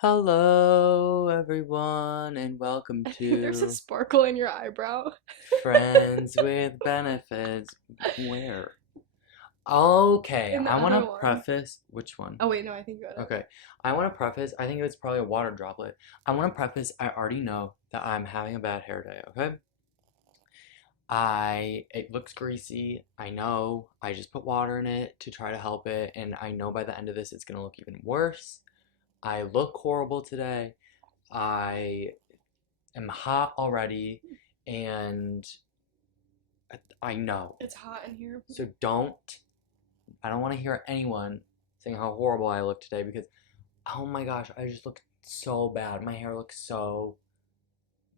Hello, everyone, and welcome There's a to sparkle in your eyebrow. Friends with Benefits. Where? Okay, In the I want other to one. preface. Which one? Oh wait, no, I think you got it. Okay, I want to preface. I think it's probably a water droplet. I want to preface. I already know that I'm having a bad hair day, okay? It looks greasy. I know. I just put water in it to try to help it, and I know by the end of this it's gonna look even worse. I look horrible today. I am hot already, and I know. It's hot in here. So I don't want to hear anyone saying how horrible I look today because, oh my gosh, I just look so bad. My hair looks so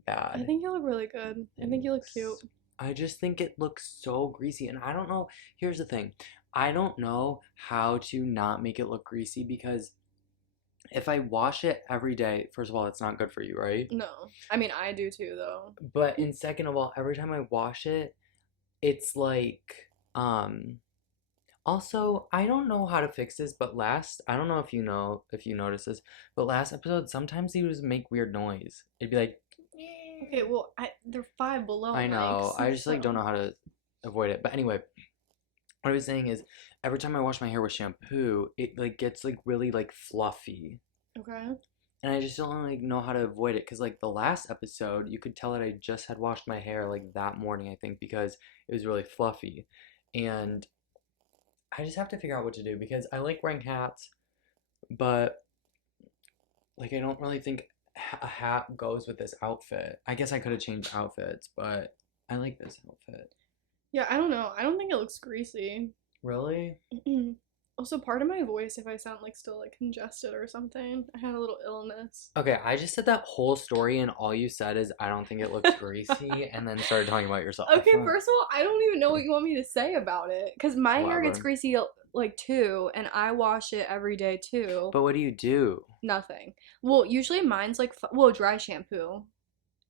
I bad. think you look really good. I think you look cute. I just think it looks so greasy, and I don't know. Here's the thing, I don't know how to not make it look greasy because if I wash it every day, first of all, it's not good for you, right? No. I mean, I do too, though. But in second of all, every time I wash it, it's like also I don't know how to fix this, but I don't know if you notice this, but last episode sometimes he would make weird noise. It'd be like Okay, well, they're five below I know. mics, I just like don't so. know how to avoid it. But anyway, what I was saying is every time I wash my hair with shampoo, it like gets like really like fluffy. Okay. And I just don't like know how to avoid it because like the last episode, you could tell that I just had washed my hair like that morning, I think, because it was really fluffy. And I just have to figure out what to do because I like wearing hats, but like I don't really think a hat goes with this outfit. I guess I could have changed outfits, but I like this outfit. Yeah, I don't know. I don't think it looks greasy. Really? Also, part of my voice if I sound like still like congested or something. I had a little illness. Okay, I just said that whole story and all you said is I don't think it looks greasy and then started talking about yourself. Okay, first of all, I don't even know what you want me to say about it because my hair gets Whatever. greasy like too, and I wash it every day too. But what do you do? Nothing. Well, usually mine's like dry shampoo.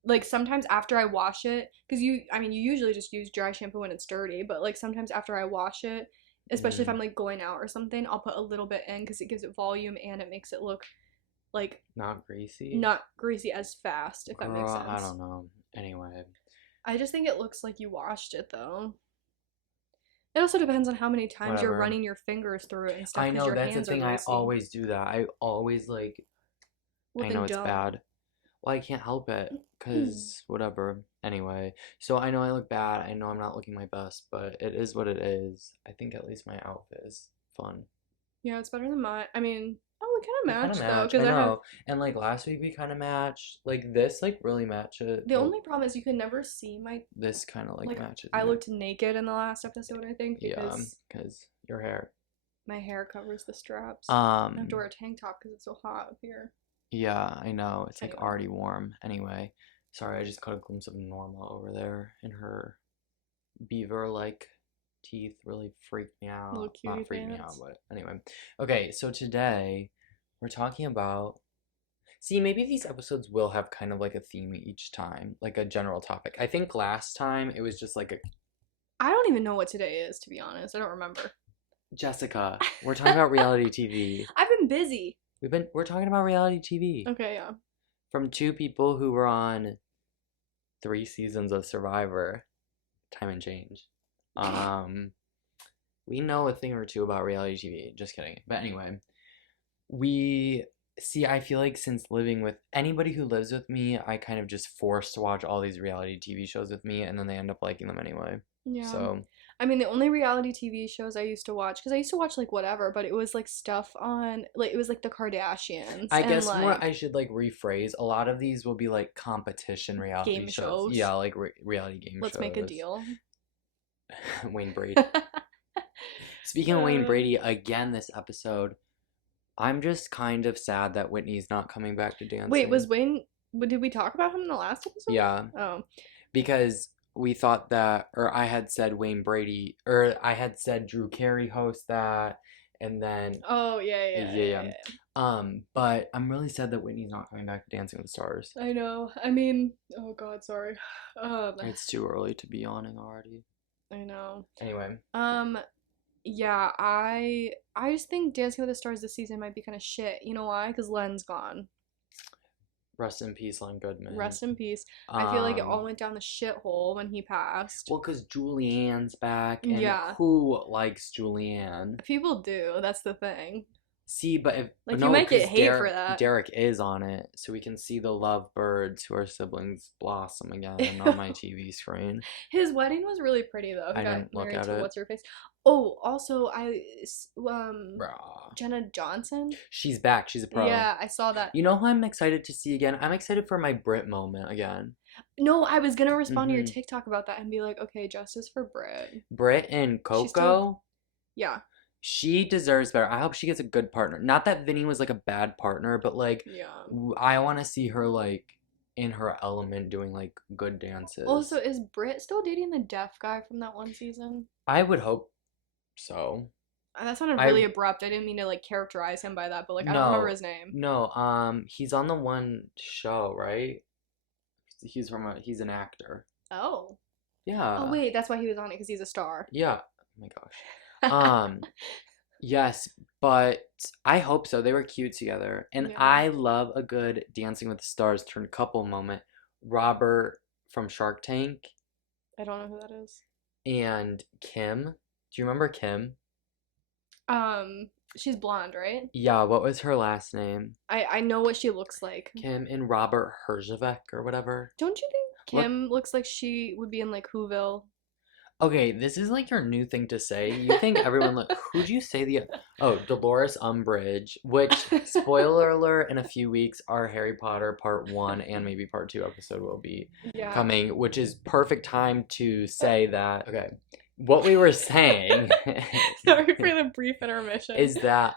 Like sometimes after I wash it, because you usually just use dry shampoo when it's dirty, but like sometimes after I wash it, especially if Mm, I'm like going out or something, I'll put a little bit in because it gives it volume and it makes it look like not greasy? not greasy as fast, if that makes Girl, I sense. don't know. Anyway. I just think it looks like you washed it though. It also depends on how many times you're Whatever. running your fingers through it and stuff I because know your that's the hands are thing. I greasy. always do that. I always like. Well, I know then it's don't. bad. Well, I can't help it because whatever. Anyway, so I know I look bad. I know I'm not looking my best, but it is what it is. I think at least my outfit is fun. Yeah, it's better than mine. I mean, oh, we We kind kind of of match though match. I because I have. know. And like last week we kind of matched. Like this like really match it. The Oh, only problem is you can never see my this kind of like like. matches I it. looked naked in the last episode, I think, Yeah, because because your hair. my hair covers the straps. I have to Um, wear a tank top because it's so hot up here. yeah, I know. It's like Anyway, already warm. Anyway, sorry, I just caught a glimpse of Norma over there in her beaver like teeth really freaked me little out. cutie Not freaked me out, pants. but anyway. Okay, so today we're talking about. See, maybe these episodes will have kind of like a theme each time, like a general topic. I think last time it was just like a I don't even know what today is, to be honest. I don't remember. Jessica. We're talking about reality TV. I've been busy. We're talking about reality TV Okay, yeah. from two people who were on 3 seasons of Survivor. Time and change. Um, we know a thing or two about reality TV. Just kidding. But anyway, we see. I feel like since living with anybody who lives with me, I kind of just forced to watch all these reality TV shows with me, and then they end up liking them anyway. Yeah. So I mean, the only reality TV shows I used to watch, because I used to watch like whatever, but it was like stuff on, like, it was like the Kardashians I and guess more like I should like rephrase. A lot of these will be like competition reality game shows. shows. Yeah, like reality game Let's make a shows. deal. Wayne Brady. Speaking of Wayne uh, Brady, again this episode, I'm just kind of sad that Whitney's not coming back to Wait, was dancing. Wayne, did we talk about him in the last episode? Yeah, Oh. because we thought that, or I had said Wayne Brady, or I had said Drew Carey host that, and then Oh, yeah, yeah, yeah, yeah, yeah. yeah. But I'm really sad that Whitney's not coming back to Dancing with the Stars. I know. I mean, oh God, sorry. Um, It's too early to be yawning already. I know. Anyway, Um, yeah, I just think Dancing with the Stars this season might be kind of shit. You know why? Because Len's gone. Rest in peace, Len Goodman. Rest in peace. I feel like it all Um, went down the shithole when he passed. well, because Julianne's back, and Yeah. who likes Julianne? People do. That's the thing. See, but Like, you no, might get because hate for that. Derek is on it, so we can see the lovebirds who are siblings blossom again on my TV screen. His wedding was really pretty though. He I got didn't look married at to it. what's her face. Oh, also Bruh. Jenna Johnson. She's back. She's a pro. Yeah, I saw that. You know who I'm excited to see again? I'm excited for my Brit moment again. No, I was gonna respond to your Mhm. TikTok about that and be like, okay, justice for Brit. Brit and She's still- Coco. Yeah, She deserves better. I hope she gets a good partner. Not that Vinny was like a bad partner, but like yeah. I want to see her like in her element doing like good dances. Also, is Brit still dating the deaf guy from that one season? I would hope so. That sounded really abrupt. I didn't mean to like characterize him by that, but like I don't remember his name. No, he's on the one show, right? He's he's an actor. Oh. Yeah. Oh wait, that's why he was on it because he's a star. Yeah. Oh my gosh. Yes, but I hope so. They were cute together. And Yeah. I love a good Dancing with the Stars turned couple moment. Robert from Shark Tank I don't know who that is. and Kim. Do you remember Kim? She's blonde, right? Yeah, what was her last name? I know what she looks like. Kim and Robert Herjavec or whatever. Don't you think Kim looks like she would be in like Whoville? Okay, this is like your new thing to say. You think everyone look who'd you say Dolores Umbridge, which spoiler alert, in a few weeks our Harry Potter part 1 and maybe part 2 episode will be coming, which is perfect time to say that. Okay. What we were saying sorry for the brief intermission is that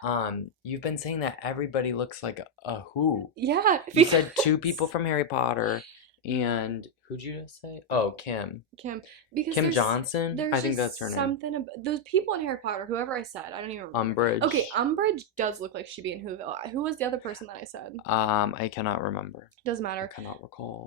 you've been saying that everybody looks like a who. Yeah. You said 2 people from Harry Potter. And who'd you just say? Oh, Kim. Because Kim Johnson? There's I think that's her name. Something about those people in Harry Potter, whoever I said, I don't even remember. Umbridge. Okay, Umbridge does look like she'd be in Whoville. Who was the other person that I said? I cannot remember. Doesn't matter. I cannot recall.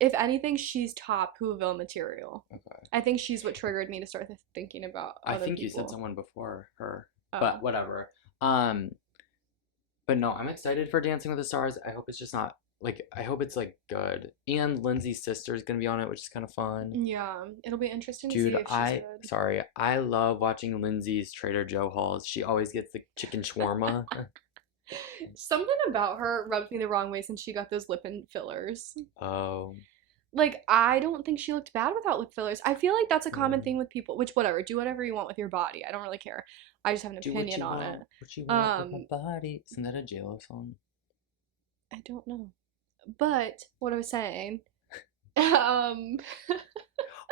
If anything, she's top Whoville material. Okay. I think she's what triggered me to start thinking about other people. You said someone before her. Oh. But whatever. But no, I'm excited for Dancing with the Stars. I hope it's just not I hope it's like good. And Lindsay's sister is gonna be on it, which is kind of fun. Yeah, it'll be interesting to Dude, see if she's good. I love watching Lindsay's Trader Joe hauls. She always gets the chicken shawarma. Something about her rubs me the wrong way since she got those lip and fillers. Oh. Like, I don't think she looked bad without lip fillers. I feel like that's a common thing with people, which whatever, do whatever you want with your body. I don't really care. I just have an opinion on it. What you want with my body. Isn't that a JLo song? I don't know. But what I was saying, oh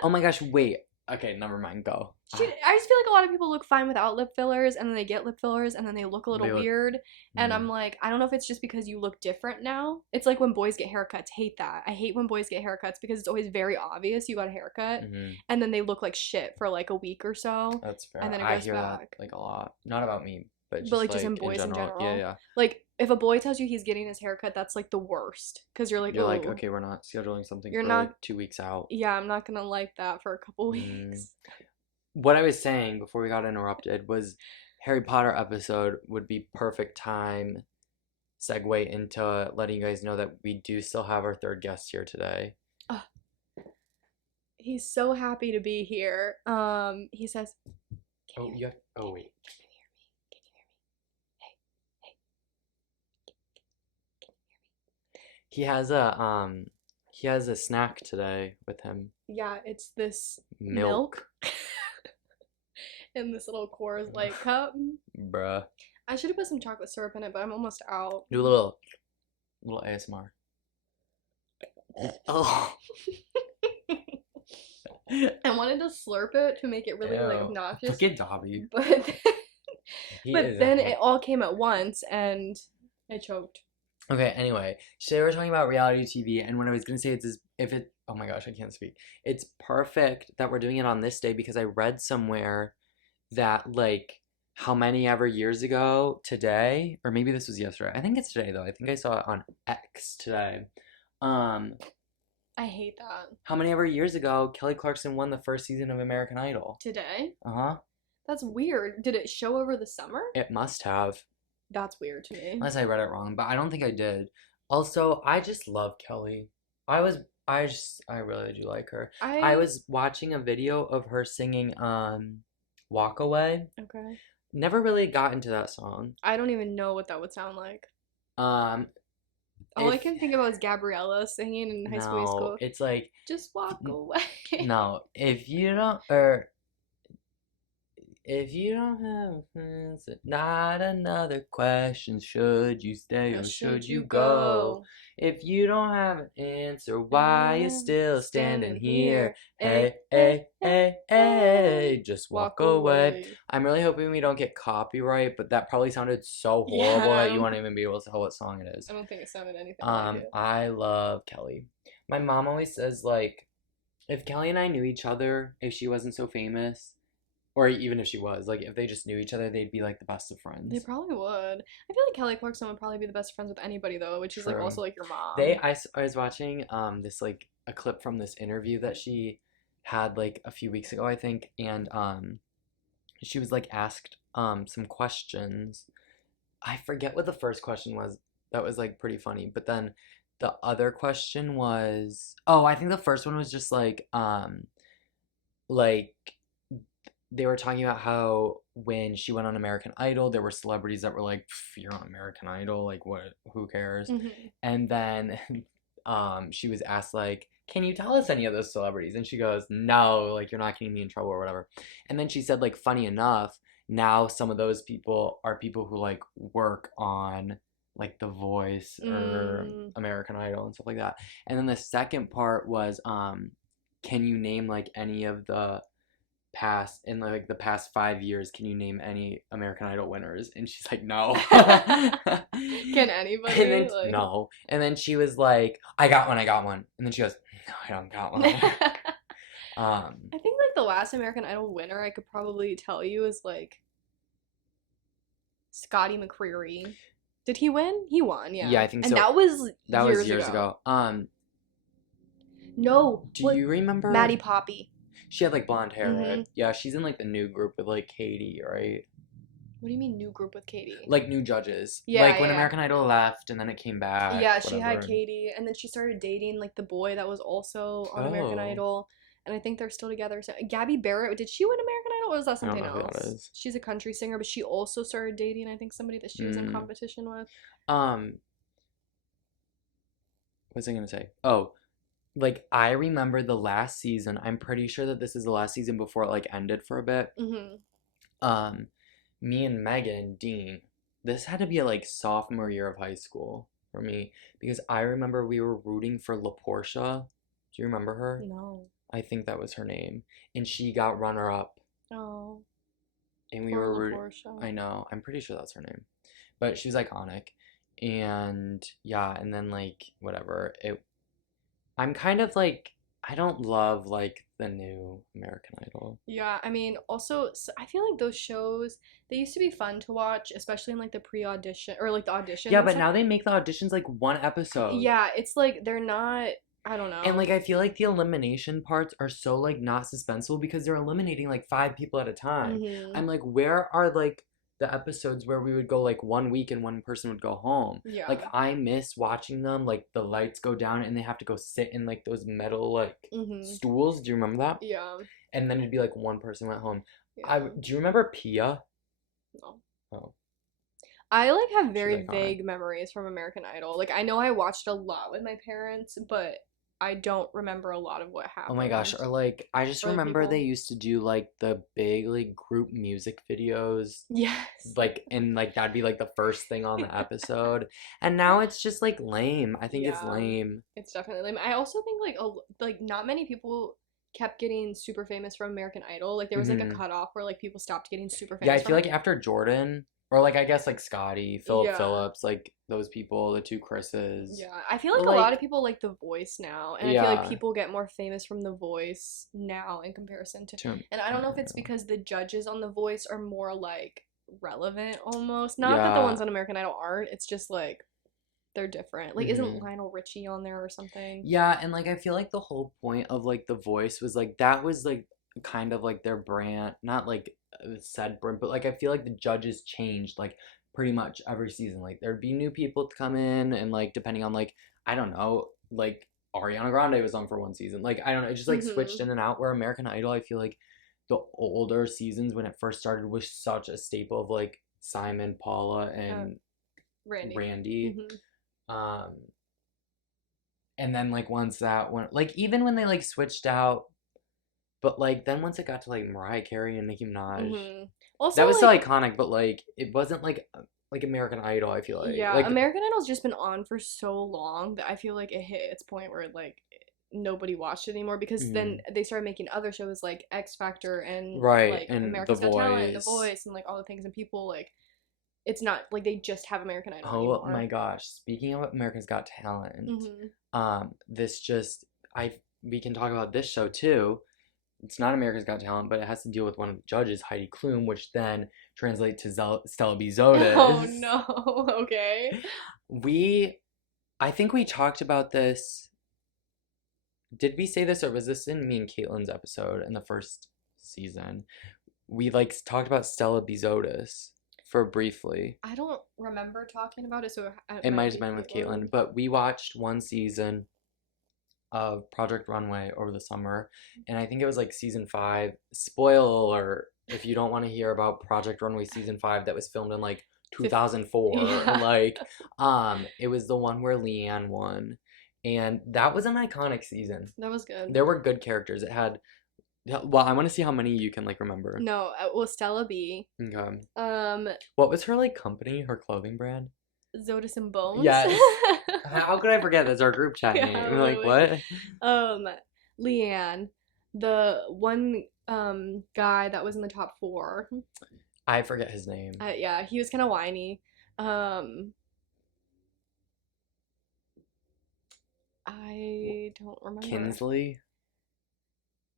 my gosh, wait. Okay, never mind. Go. I just feel like a lot of people look fine without lip fillers, and then they get lip fillers, and then they look a little weird. And I'm like, I don't know if it's just because you look different now. It's like when boys get haircuts. Hate that. I hate when boys get haircuts because it's always very obvious you got a haircut, and then they look like shit for like a week or so. That's fair. And then it I goes hear back. that like a lot. Not about me, but just in boys in general. Yeah. Like if a boy tells you he's getting his haircut, that's like the worst because you're like, okay, we're not scheduling something for like 2 weeks out. Yeah, I'm not gonna like that for a couple weeks. What I was saying before we got interrupted was Harry Potter episode would be perfect time segue into letting you guys know that we do still have our third guest here today. He's so happy to be here. He says, wait. Can you hear me? He has a snack today with him. Yeah, it's this milk. In this little Coors Light cup. Bruh. I should have put some chocolate syrup in it, but I'm almost out. Do a little ASMR. Oh. I wanted to slurp it to make it really like obnoxious. Look at Dobby. But then it all came at once and I choked. Okay, anyway, today we're talking about reality TV, and what I was gonna say is oh my gosh, I can't speak. It's perfect that we're doing it on this day because I read somewhere that like how many ever years ago today, or maybe this was yesterday. I think it's today though. I think I saw it on X today. I hate that. How many ever years ago Kelly Clarkson won the first season of American Idol? Today? Uh-huh. That's weird. Did it show over the summer? It must have. That's weird to me. Unless I read it wrong, but I don't think I did. Also, I just love Kelly. I was I really do like her. I I was watching a video of her singing Walk Away. okay. Never really got into that song. I don't even know what that would sound like. Um All I if can think about is Gabriella singing in High School no, Musical. it's like Just walk away. no, if you don't or if you don't have friends, not another question. Should you stay Or or should should you you go? go? If you don't have an answer, why you I'm still standing standing here? here. Hey, Hey, hey, hey, hey, hey, hey. hey, just walk Walk away. away. I'm really hoping we don't get copyright, but that probably sounded so Yeah, horrible that you won't even be able to tell what song it is. I don't think it sounded anything like it. I love Kelly. My mom always says like if Kelly and I knew each other, if she wasn't so famous, or even if she was, like if they just knew each other, they'd be like the best of They friends. probably would. I feel like Kelly Clarkson would probably be the best friends with anybody though, which is like True. also like your mom. I was watching this like a clip from this interview that she had like a few weeks ago, I think, and she was like asked some questions. I forget what the first question was. That was like pretty funny, but then the other question was, oh, I think the first one was just like they were talking about how when she went on American Idol, there were celebrities that were like, "You're on American Idol, like what? Who cares?" Hmm. And then, she was asked like, "Can you tell us any of those celebrities?" And she goes, "No, like you're not getting me in trouble or whatever." And then she said like, funny enough, now some of those people are people who like work on like The Voice or Mm. American Idol and stuff like that. And then the second part was, can you name like any of the past in like the past 5 years, can you name any American Idol winners? And she's like, no. Can And anybody then like? no. And then she was like, I got one. And then she goes, no, I don't got one. I think like the last American Idol winner I could probably tell you is like Scotty McCreery. Did he win? He won, yeah, yeah. I think And so. that was That was years years ago. ago. No, Do what? you remember Maddie Poppy. she had like blonde hair, Mm-hmm. right? Yeah, she's in like the new group with like Katie, right? What do you mean new group with Katie? Like new judges. Yeah, Like when yeah. American Idol left and then it came back, Yeah, she had whatever. Katie, and then she started dating like the boy that was also on American Oh, Idol, and I think they're still together. So Gabby Barrett, did she win American Idol, or was that I don't something know who that else? is. She's a country singer, but she also started dating, I think, somebody that she was in Mm. competition with. Um, what was I gonna say? Oh, like I remember the last season. I'm pretty sure that this is the last season before it like ended for a bit. Mm-hmm. Um, Me and Megan Dean. This had to be like sophomore year of high school for me because I remember we were rooting for LaPortia. Do you remember her? No. I think that was her name, and she got runner up, Oh, and we poor were rooting. LaPortia. I know. I'm pretty sure that's her name, but she was iconic, and yeah, and then like whatever it I'm kind of like I don't love like the new American Idol. Yeah, I mean, also, I feel like those shows, they used to be fun to watch, especially in like the pre-audition or like the auditions Yeah, and but stuff. now they make the auditions like one episode. Yeah, it's like they're not, I don't And know. like I feel like the elimination parts are so like not suspenseful because they're eliminating like five people at a time. Mm-hmm. I'm like, where are like the episodes where we would go like 1 week and one person would go home? Yeah. Like I miss watching them, like the lights go down and they have to go sit in like those metal like Mm-hmm. stools. Do you remember that? Yeah. And then it'd be like one person went home. Yeah. Do you remember Pia? No. Oh, I like have she's very iconic. vague memories from American Idol. Like I know I watched a lot with my parents, but I don't remember a lot of what Oh my gosh, happened. or like I just Or the remember they people. used to do like the big like group music videos Yes. like and like that'd be like the first thing on the episode. And now it's just like lame. I think it's Yeah, lame. it's definitely lame. I also think like not many people kept getting super famous from American Idol. Like there was like a Hmm. cutoff where like people stopped getting super Yeah, I famous feel from. like after Jordan or like I guess like Scotty, Philip Yeah. Phillips, like those people, the two Chris's. Yeah, I feel Or like a lot like of people like The Voice now, and I feel like yeah, people get more famous from The Voice now in comparison to. to And I don't know if it's American Idol. because the judges on The Voice are more like relevant almost. Not that the Yeah. ones on American Idol aren't. It's just like they're different. Like, isn't Hmm. Lionel Richie on there or something? Yeah, and like I feel like the whole point of like The Voice was like that was like kind of like their brand, not like said brand, but like I feel like the judges changed like pretty much every season. Like there'd be new people to come in, and like depending on like I don't know, like Ariana Grande was on for one season. Like I don't know, it just like switched in and out. Where American Idol, I feel like the older seasons when it first started was such a staple of like Simon, Paula, and Randy. Um, and then like once that went, like even when they like switched out, but like then once it got to like Mariah Carey and Nicki Minaj, Also, that was like, still iconic, but like it wasn't like American Idol. I feel yeah, like American Idol's just been on for so long that I feel like it hit its point where like nobody watched it anymore because then they started making other shows like X Factor and right like and The America's Got Talent, The Voice. Voice, and like all the things, and people like it's not like they just have American Idol Oh anymore. my gosh! Speaking of America's Got Talent, this just I we can talk about this show too. It's not America's Got Talent, but it has to deal with one of the judges, Heidi Klum, which then translates to Stella Oh Bizotis. no. Okay. I think we talked about this. Did we say this, or was this in me and Caitlin's episode in the first season? We like talked about Stella Bizotis for briefly. I don't remember talking about it, so It might have been with Caitlin, but we watched one season of Project Runway over the summer, and I think it was like season 5. Spoiler alert, if you don't want to hear about Project Runway season 5 that was filmed in like 2004. Yeah. Like it was the one where Leanne won, and that was an iconic season. That was good. There were good characters. It had, well, I want to see how many you can like remember. No, well, Stella B. Okay. What was her like company, her clothing brand? Zotis and Bones. Yes. How could I forget? That's our group chat name. Yeah, Like really. what? Leanne, the one guy that was in the top 4. I forget his name. Yeah, he was kind of whiny. I don't remember. Kinsley?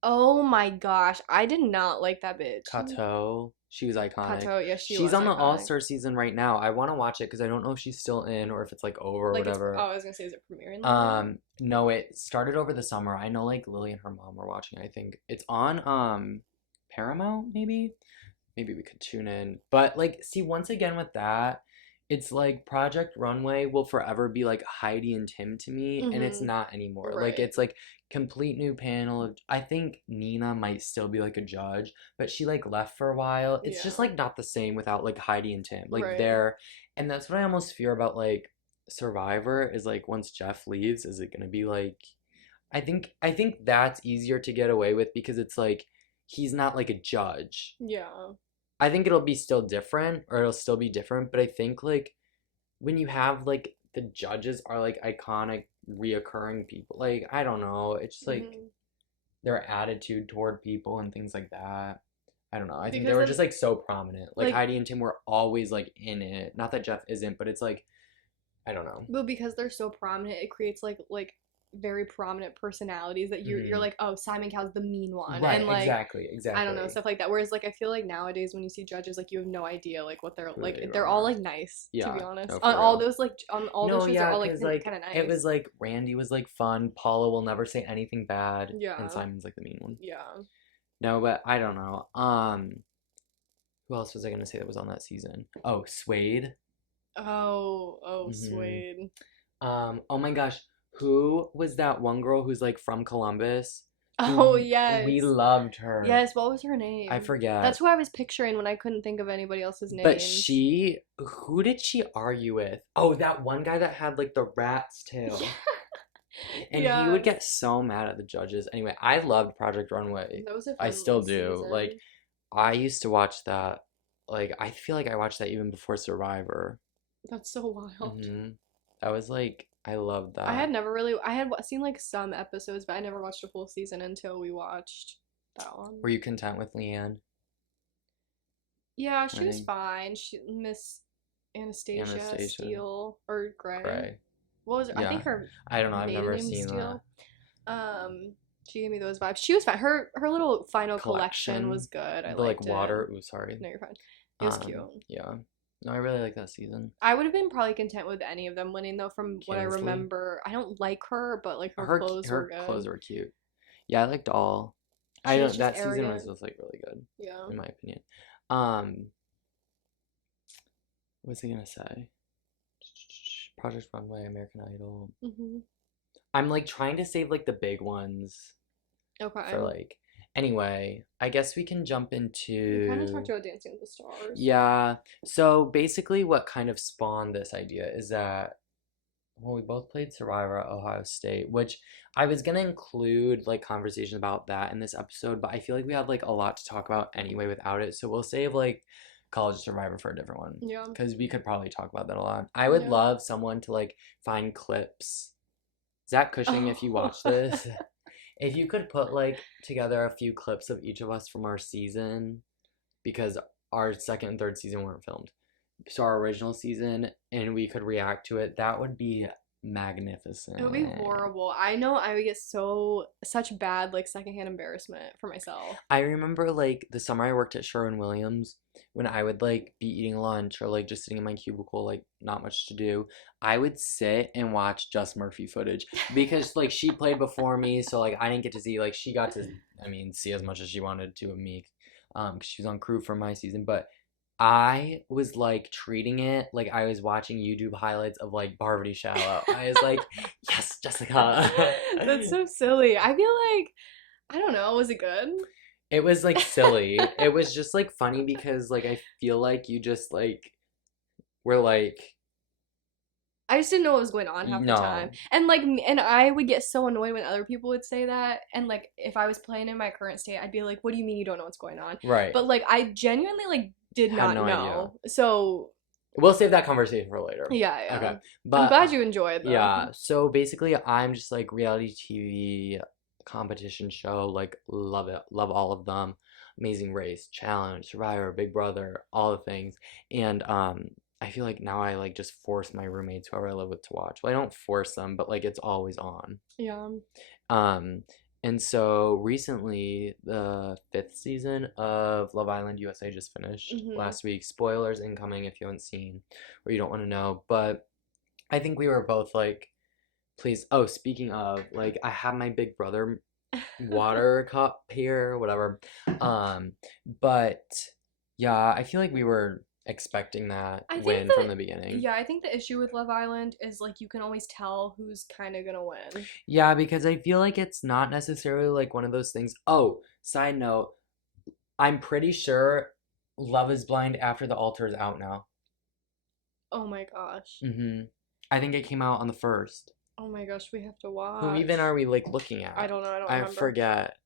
Oh my gosh, I did not like that bitch. Kato. She was iconic. Kato, yeah, she's on the iconic. All-Star season right now. I want to watch it because I don't know if she's still in or if it's like over or like whatever. I was gonna say, is it premiering? No, it started over the summer. I know like Lily and her mom were watching. I think it's on Paramount, maybe. Maybe we could tune in. But like, see, once again with that, it's like Project Runway will forever be like Heidi and Tim to me, and it's not anymore. Right. Like it's like complete new panel of, I think Nina might still be like a judge, but she like left for a while. It's just like not the same without like Heidi and Tim. Like they're, and that's what I almost fear about like Survivor is like once Jeff leaves, is it gonna be like, I think that's easier to get away with because it's like he's not like a judge. Yeah. I think it'll be still different, or it'll still be different, but I think like when you have like the judges are like iconic reoccurring people, like I don't know, it's just like their attitude toward people and things like that. I don't know. I think they were just like so prominent. Like Heidi and Tim were always like in it. Not that Jeff isn't, but it's like I don't know. But because they're so prominent, it creates like very prominent personalities that you're like, oh, Simon Cowell's the mean one, right? And like exactly. I don't know, stuff like that. Whereas like I feel like nowadays when you see judges, like you have no idea like what they're like. They're all like nice, to be honest. No, on all those like on all those shows, they're all like kind of nice. It was like Randy was like fun. Paula will never say anything bad. Yeah. And Simon's like the mean one. Yeah. No, but I don't know. Who else was I gonna say that was on that season? Oh, Suede. Suede. Oh my gosh. Who was that one girl who's like from Columbus? Oh yes. We loved her. Yes, what was her name? I forget. That's who I was picturing when I couldn't think of anybody else's name. But who did she argue with? Oh, that one guy that had like the rat's tail. And he would get so mad at the judges. Anyway, I loved Project Runway. That was a fun I still do. season. Like I used to watch that. Like I feel like I watched that even before Survivor. That's so wild. That was like I loved that. I had seen like some episodes, but I never watched a full season until we watched that one. Were you content with Leanne? Yeah, she was fine. She Miss Anastasia Steele or Gray. What was her? I think her. I don't know. I've never seen Steele. That. She gave me those vibes. She was fine. Her little final collection was good. I liked it. Water. Ooh, sorry. No, you're fine. It was cute. Yeah. No, I really like that season. I would have been probably content with any of them winning, though, from what I remember. I don't like her, but like her clothes were good. Her clothes were cute. Yeah, I liked all. That season was just like really good. Yeah. In my opinion. What was I gonna say? Project Runway, American Idol. Mm-hmm. I'm like trying to save like the big ones Okay. for like. Anyway, I guess we can jump We kind of talked into. about Dancing with the Stars. Yeah. So basically, what kind of spawned this idea is that, well, we both played Survivor at Ohio State, which I was gonna include like conversations about that in this episode, but I feel like we had like a lot to talk about anyway without it. So we'll save like College Survivor for a different one Yeah. because we could probably talk about that a lot. I would Yeah. love someone to like find clips. Zach Cushing, if you watch this, if you could put like together a few clips of each of us from our season, because our second and third season weren't filmed. So our original season, and we could react to it, that would be magnificent. It would be horrible. I know I would get such bad like secondhand embarrassment for myself. I remember like the summer I worked at Sherwin-Williams, when I would like be eating lunch or like just sitting in my cubicle, like not much to do, I would sit and watch Just Murphy footage because like she played before me, so like I didn't get to see, like she got to, I mean, see as much as she wanted to of me, 'cause she was on crew for my season, but I was like treating it like I was watching YouTube highlights of like Barvity Shallow. I was like, yes, Jessica. That's so silly. I feel like I don't know. Was it good? It was like silly. It was just like funny because like I feel like you just like were like, I just didn't know what was going on half the time. no. And like and I would get so annoyed when other people would say that. And like if I was playing in my current state, I'd be like, "What do you mean you don't know what's going on?" Right. But like I genuinely like did Had not no idea. know. So We'll save that conversation for later. yeah, yeah. Okay. I'm But glad you enjoyed though. yeah, so basically I'm just like reality TV competition show, like love it. Love all of them. Amazing Race, Challenge, Survivor, Big Brother, all the things. And I feel like now I like just force my roommates, whoever I live with, to watch. Well, I don't force them, but like it's always on. Yeah. Um and so recently the fifth season of Love Island USA just finished Mhm. last week. Spoilers incoming if you haven't seen or you don't want to know. But I think we were both like, please. Oh, speaking of, like, I have my Big Brother water cup here, whatever. Um, but yeah, I feel like we were expecting that I think win from that the beginning. yeah, I think the issue with Love Island is like you can always tell who's kind of gonna win. Yeah, because I feel like it's not necessarily like one of those things. Oh, side note, I'm pretty sure Love is Blind After the Altar is out now. Oh my gosh. I think it came out on the 1st. Oh my gosh, we have to Who even watch. are we like looking at? I don't know. I don't I remember. forget.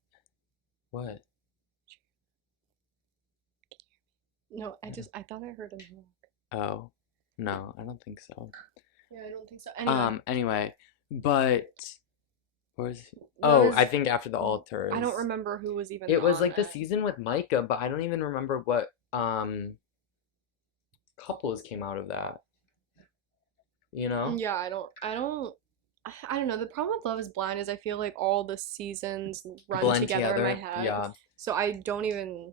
What? No, I thought I heard him talk. Oh, no, I don't think so. Yeah, I don't think so. Anyway, Anyway, but where was there Oh, was I think After the Altar I don't is. remember who was even It was on like the it. season with Micah, but I don't even remember what couples came out of that. You know? Yeah, I don't know. The problem with Love is Blind is I feel like all the seasons run Blend together in my together. head. Yeah. So I don't even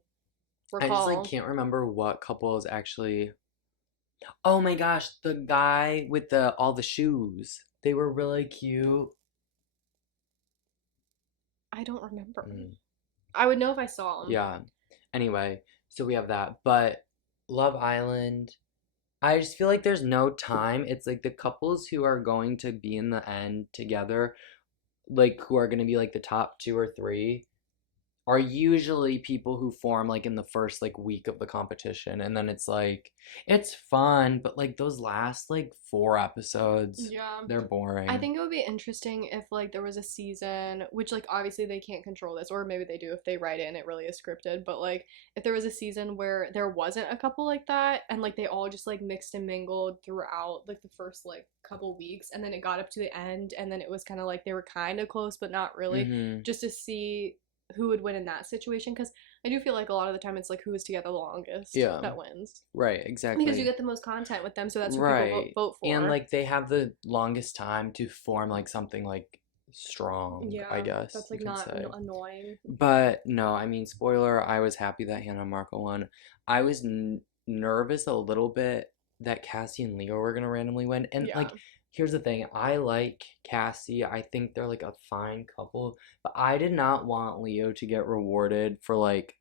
I just like recall. can't remember what couple is actually. Oh my gosh, the guy with the all the shoes. They were really cute. I don't remember. Mm. I would know if I saw them. Yeah. Anyway, so we have that. But Love Island, I just feel like there's no time. It's like the couples who are going to be in the end together, like who are going to be like the top two or three, are usually people who form like in the first like week of the competition. And then it's like, it's fun, but like those last like 4 episodes, Yeah. they're boring. I think it would be interesting if like there was a season, which like obviously they can't control this, or maybe they do if they write in it really is scripted, but like if there was a season where there wasn't a couple like that and like they all just like mixed and mingled throughout like the first like couple weeks and then it got up to the end and then it was kind of like they were kind of close but not really, Mhm. just to see who would win in that situation because I do feel like a lot of the time it's like who is together the longest Yeah. that wins. Right, exactly. Because you get the most content with them, so that's who people Right. vote for. And like they have the longest time to form like something like strong, I yeah, guess that's you like could not say. annoying. But no, I mean, spoiler, I was happy that Hannah and Marco won. I was nervous a little bit that Cassie and Leo were gonna randomly win. And like, Yeah. here's the thing, I like Cassie. I think they're like a fine couple, but I did not want Leo to get rewarded for like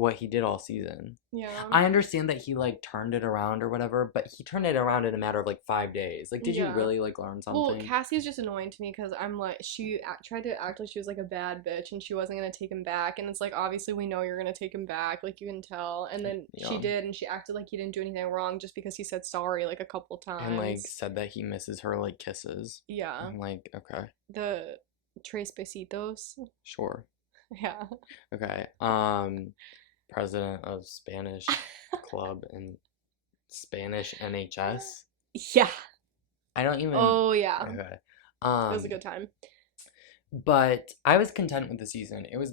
what he did all season. Yeah. I understand that he like turned it around or whatever, but he turned it around in a matter of like 5 days. Like, did you Yeah. really like learn Well, something? Cassie's just annoying to me because I'm like, tried to act like she was like a bad bitch and she wasn't gonna take him back, and it's like obviously we know you're gonna take him back, like you can tell, and then she Yeah. did, and she acted like he didn't do anything wrong just because he said sorry like a couple times. And like said that he misses her like kisses. Yeah. I'm like, okay, The tres besitos. sure, Yeah. okay. President of Spanish club and Spanish NHS. Yeah. I don't even. Oh yeah. Okay. It was a good time. But I was content with the season. It was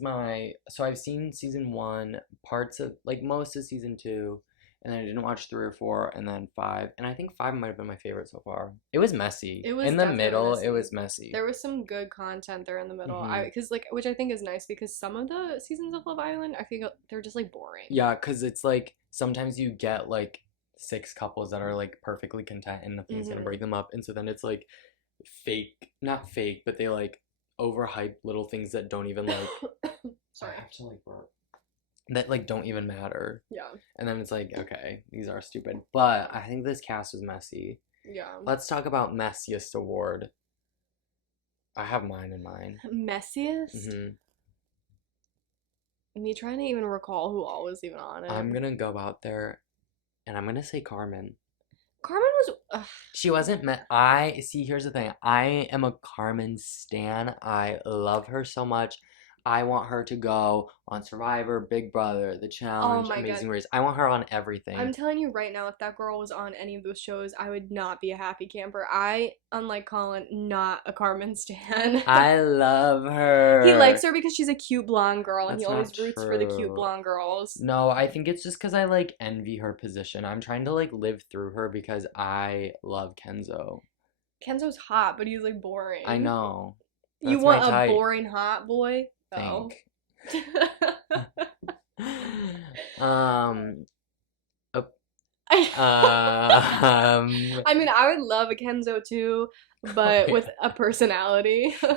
so I've seen season 1, parts of like most of season 2, and then I didn't watch 3 or 4, and then 5, and I think 5 might have been my favorite so far. It was messy. It was in the definitely middle. messy. It was messy. There was some good content there in the middle. Mhm. Because like, which I think is nice because some of the seasons of Love Island, I think they're just like boring. Yeah, because it's like sometimes you get like 6 couples that are like perfectly content and nothing's gonna break them up, and so then it's like fake, not fake, but they like overhype little things that don't even like. Sorry. I have to like burp. That like don't even matter. Yeah. And then it's like, okay, these are stupid. But I think this cast was messy. Yeah. Let's talk about messiest award. I have mine in mind. Messiest? Me trying to even recall who all was even on it. I'm gonna go out there and I'm gonna say Carmen. Carmen was. She wasn't here's the thing. I am a Carmen stan. I love her so much. I want her to go on Survivor, Big Brother, The Challenge, Amazing Race. I want her on everything. I'm telling you right now, if that girl was on any of those shows, I would not be a happy camper. Unlike Colin, not a Carmen stan. I love her. He likes her because she's a cute blonde girl, and That's he always not roots for the cute true. blonde girls. No, I think it's just because I like envy her position. I'm trying to like live through her because I love Kenzo. Kenzo's hot, but he's like boring. I know. You want a boring hot boy? Oh. I mean, I would love a Kenzo too, but with a personality. I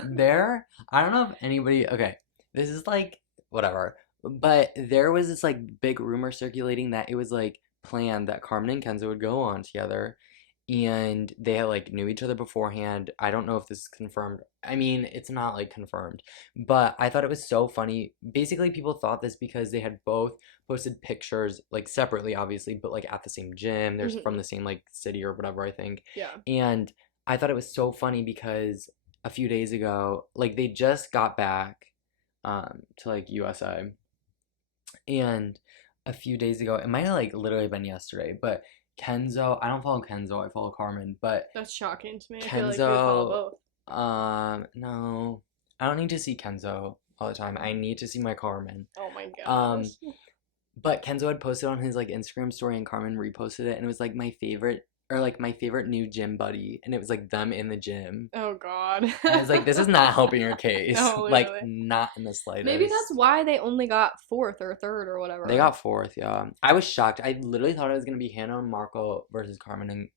don't know if anybody. Okay, this is like whatever, but there was this like big rumor circulating that it was like planned that Carmen and Kenzo would go on together, and they like knew each other beforehand. I don't know if this is confirmed. I mean, it's not like confirmed, but I thought it was so funny. Basically, people thought this because they had both posted pictures like separately, obviously, but like at the same gym. They're from the same like city or whatever, I think. Yeah. And I thought it was so funny because a few days ago, like they just got back to like USA, and a few days ago, it might have like literally been yesterday, but Kenzo, I don't follow Kenzo, I follow Carmen, but that's shocking to me. Kenzo, I feel like you would follow both. No, I don't need to see Kenzo all the time. I need to see my Carmen. Oh my gosh. But Kenzo had posted on his like Instagram story and Carmen reposted it, and it was like my favorite new gym buddy, and it was like them in the gym. Oh god. I was like, this is not helping your case. No, like not in the slightest. Maybe that's why they only got 4th or 3rd or whatever. They got 4th, yeah. I was shocked. I literally thought it was gonna be Hannah and Marco versus Carmen and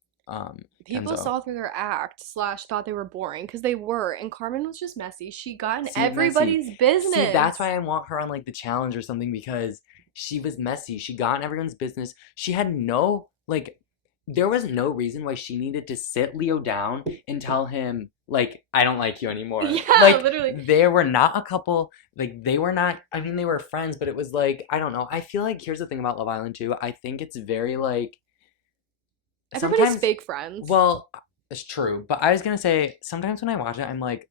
people Kenzo. saw through their act / thought they were boring because they were, and Carmen was just messy. She got in everybody's business. See, that's why I want her on like the challenge or something, because she was messy. She got in everyone's business. She had no like. There was no reason why she needed to sit Leo down and tell him, like, I don't like you anymore. Yeah, like, literally. They were not a couple. Like, they were not, I mean, they were friends, but it was like, I don't know. I feel like, here's the thing about Love Island, too. I think it's very, like, everybody's fake friends. Well, it's true. But I was going to say, sometimes when I watch it, I'm like,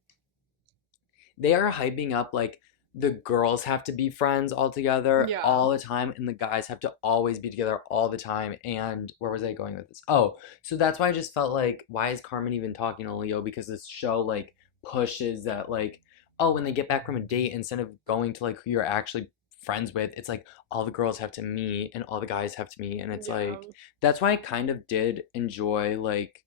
they are hyping up, like, the girls have to be friends all together all the time, and the guys have to always be together all the time. And where was I going with this? Oh, so that's why I just felt like, why is Carmen even talking to Leo? Because this show like pushes that, like, oh, when they get back from a date, instead of going to like who you're actually friends with, it's like all the girls have to meet and all the guys have to meet, and it's like, that's why I kind of did enjoy like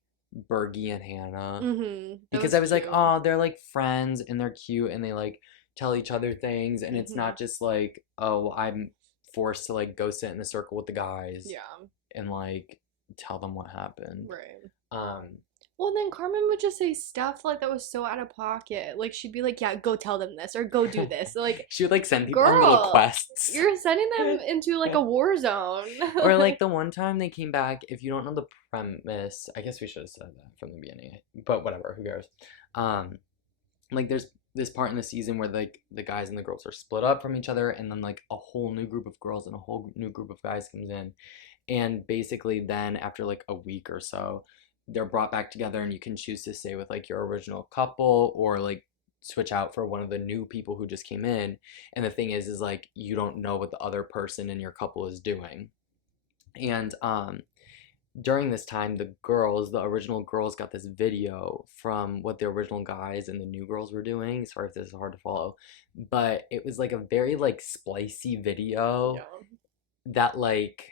Bergie and Hannah, because I was like, oh, they're like friends and they're cute and they like tell each other things, and it's not just like, oh, I'm forced to like go sit in a circle with the guys and like tell them what happened. Right. Well, then Carmen would just say stuff like that was so out of pocket. Like she'd be like, "Yeah, go tell them this or go do this." Like, She would like send people on little girl, quests. you're sending them into like a war zone. Or like the one time they came back, if you don't know the premise, I guess we should have said that from the beginning, but whatever, who cares? Um, like there's this part in the season where like the guys and the girls are split up from each other, and then like a whole new group of girls and a whole new group of guys comes in, and basically then after like a week or so, they're brought back together, and you can choose to stay with like your original couple or like switch out for one of the new people who just came in. And the thing is like you don't know what the other person in your couple is doing. And during this time, the original girls, got this video from what the original guys and the new girls were doing. Sorry if this is hard to follow, but it was like a very like spicy video Yeah. that like,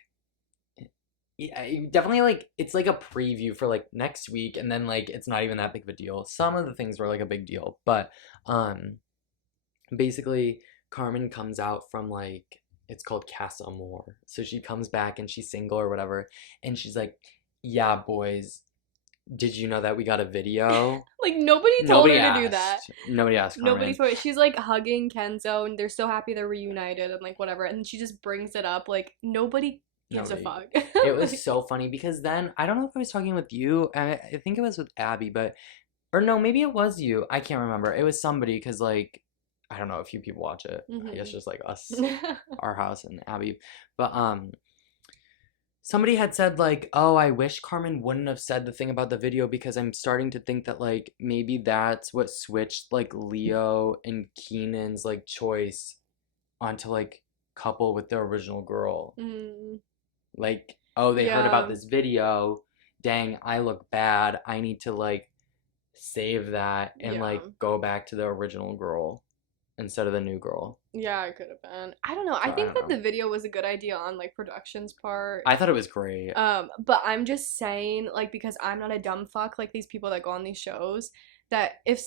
yeah, definitely like it's like a preview for like next week, and then like it's not even that big of a deal. Some of the things were like a big deal, but um basically Carmen comes out from like, it's called Casa Amor. So she comes back and she's single or whatever, and she's like, "Yeah, boys, did you know that we got a video?" Like nobody told Nobody her to do that. asked. Nobody asked Nobody Carmen. told her. She's like hugging Kenzo, and they're so happy they're reunited and like whatever. And she just brings it up. Like nobody gives a Nobody. fuck. It was Like, so funny because then I don't know if I was talking with you. I think it was with Abby, but or no, maybe it was you. I can't remember. It was somebody because like I don't know, a few people watch it. I guess just like us, our house and Abby. But somebody had said like, "Oh, I wish Carmen wouldn't have said the thing about the video because I'm starting to think that like maybe that's what switched like Leo and Keenan's like choice onto like couple with the original girl. mm, Like, oh, they heard about yeah, this video. Dang, I look bad. I need to like save that and yeah. like go back to the original girl instead of the new girl." Yeah, it could have been. I don't know. I So I think don't that know. the video was a good idea on like production's part. I thought it was great. But I'm just saying, like, because I'm not a dumb fuck like these people that go on these shows, that if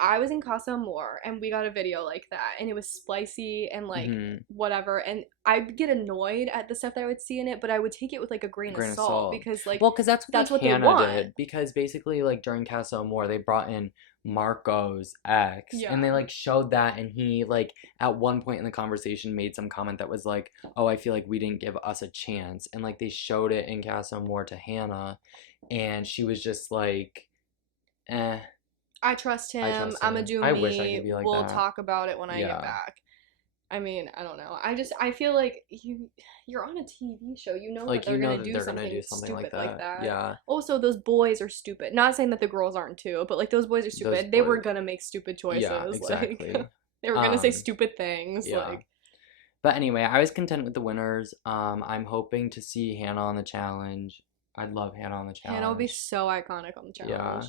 I was in Casa Amor and we got a video like that and it was spicy and like Hmm. whatever, and I'd get annoyed at the stuff that I would see in it, but I would take it with like a grain of Grain of salt salt. because like Well, because that's what that's like what they Hannah want. did. Because basically, like during Casa Amor, they brought in Marco's ex, Yeah. and they like showed that, and he like at one point in the conversation made some comment that was like, "Oh, I feel like we didn't give us a chance," and like they showed it in Casa Amor to Hannah, and she was just like, "Eh, I trust I him. trust I'ma him. do I wish I me. could be like We'll that." talk about it when I get Yeah, back. I mean, I don't know. I feel like you're on a TV show. You know that like you they're know gonna that do they're gonna something do something like stupid like that. that. Yeah, Also, those boys are stupid. Not saying that the girls aren't too, but like those boys are those stupid. They were boys. gonna make stupid Yeah, choices. Like exactly. they were gonna say Um, stupid things. yeah. Like But anyway, I was content with the winners. I'm hoping to see Hannah on the challenge. I'd love Hannah on the Hannah will be challenge. so iconic on the Yeah.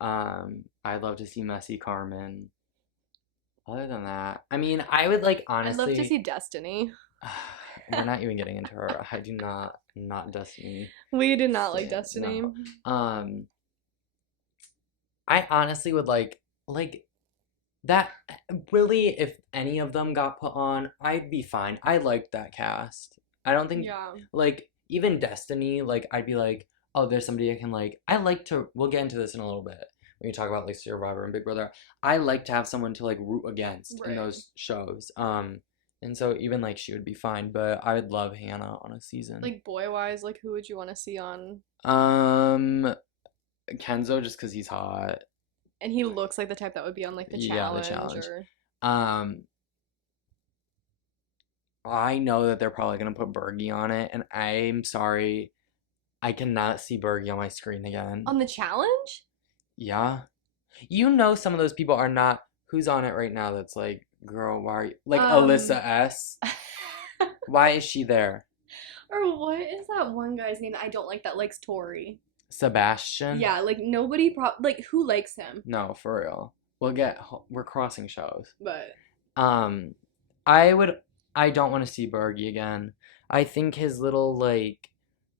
challenge. I'd love to see Messy Carmen. Other than that, I mean, I would like I'd love to see honestly. Destiny. We're not even getting into her. I do not Destiny We did not like stand. Destiny. No. I honestly would like that. Really, if any of them got put on, I'd be fine. I liked that cast. I don't think Yeah. like even Destiny, like I'd be like, "Oh, there's somebody I can like." I like to, we'll get into this in a little bit when you talk about like Survivor and Big Brother. I like to have someone to like root against in Right. those shows. And so even like she would be fine, but I would love Hannah on a season. Like boy wise, like who would you want to see on? Um Kenzo, just because he's hot. And he looks like the type that would be on like the Yeah, the challenge challenge. or Um I know that they're probably gonna put Bergie on it, and I'm sorry, I cannot see Bergie on my screen again. on the challenge. Yeah. You know some of those people are not, who's on it right now that's like, girl, why are you like Alyssa Um, S? Why is she there? or what is that one guy's name I don't like that likes Tori? Sebastian? Yeah, like nobody like who likes him? No, for real. We're crossing shows. But Um, I would, I don't want to see Bergie again. I think his little like,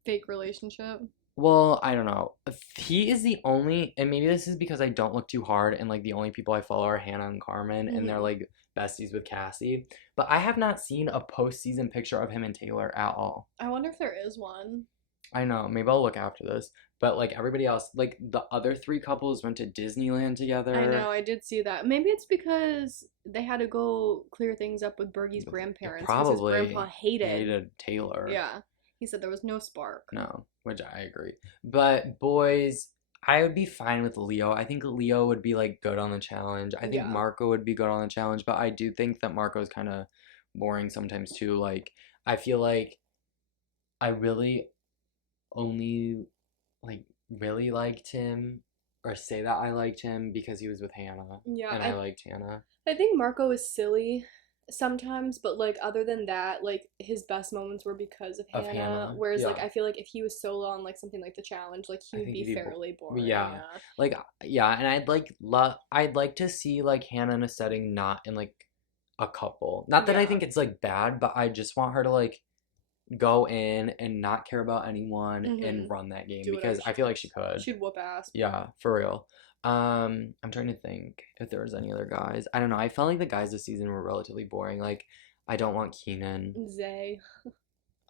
fake relationship. well, I don't know. He is the only, and maybe this is because I don't look too hard, and like the only people I follow are Hannah and Carmen, and they're Hmm. like besties with Cassie. But I have not seen a postseason picture of him and Taylor at all. I wonder if there is one. I know. Maybe I'll look after this. But like everybody else, like the other three couples went to Disneyland I together. know, I did see that. Maybe it's because they had to go clear things up with Bergie's It grandparents because his grandpa probably hated. hated Taylor. Yeah. He said there was no spark. No, which I agree. But boys, I would be fine with Leo. I think Leo would be like good on the challenge. I think Yeah. Marco would be good on the challenge, but I do think that Marco's kind of boring sometimes too. Like I feel like I really only like really liked him or say that I liked him because he was with Hannah Yeah, and I liked Hannah. I think Marco is silly sometimes, but like other than that, like his best moments were because of Of Hannah. Hannah. Whereas like Yeah. I feel like if he was solo on like something like the challenge, like he I would think he'd be be fairly boring. yeah. Yeah. Like yeah, and I'd like to see like Hannah in a setting not in like a couple. Not that I Yeah. think it's like bad, but I just want her to like go in and not care about anyone and Mhm. run that game Do whatever because I she feel like she wants. could. She'd whoop ass. Yeah, for real. I'm trying to think if there was any other guys. I don't know. I felt like the guys this season were relatively boring. Like, I don't want Keenan. Zay.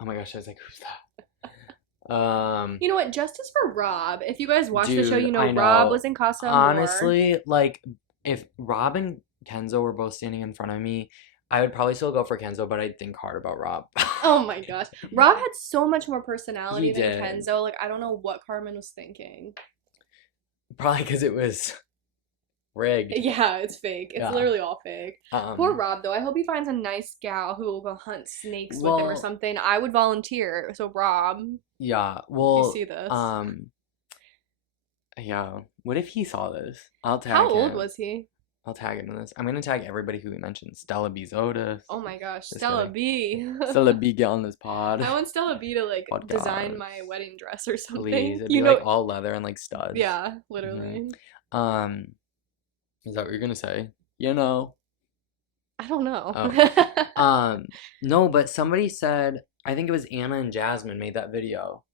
Oh my gosh, I was like, who's that? You know what? Justice for Rob. If you guys watch the show, Dude, you know I Rob know. was in Casa Amor. Honestly, like, if Rob and Kenzo were both standing in front of me, I would probably still go for Kenzo, but I'd think hard about Rob. Oh my gosh. Rob had so much more He personality than did. Kenzo. Like I don't know what Carmen was thinking. Probably because it was rigged. Yeah, it's fake. It's Yeah. literally all fake. Poor Rob, though. I hope he finds a nice gal who will go hunt snakes with him or Well, something. I would volunteer. So, Rob, yeah. if you Well, see this. yeah. What if he saw this? I'll tag How old him. was he? I'll tag him in this. I'm gonna tag everybody who we mentioned. Stella B. Otis. Oh my gosh, Just Stella kidding. B. Stella B. Get on this pod. I want Stella B to like design Podcast. my wedding dress or something. Please. It'd You be know, like all leather and like studs. yeah, literally. Um, is that what you're gonna say? You know. I don't know. No, but somebody said I think it was Anna and Jasmine made that video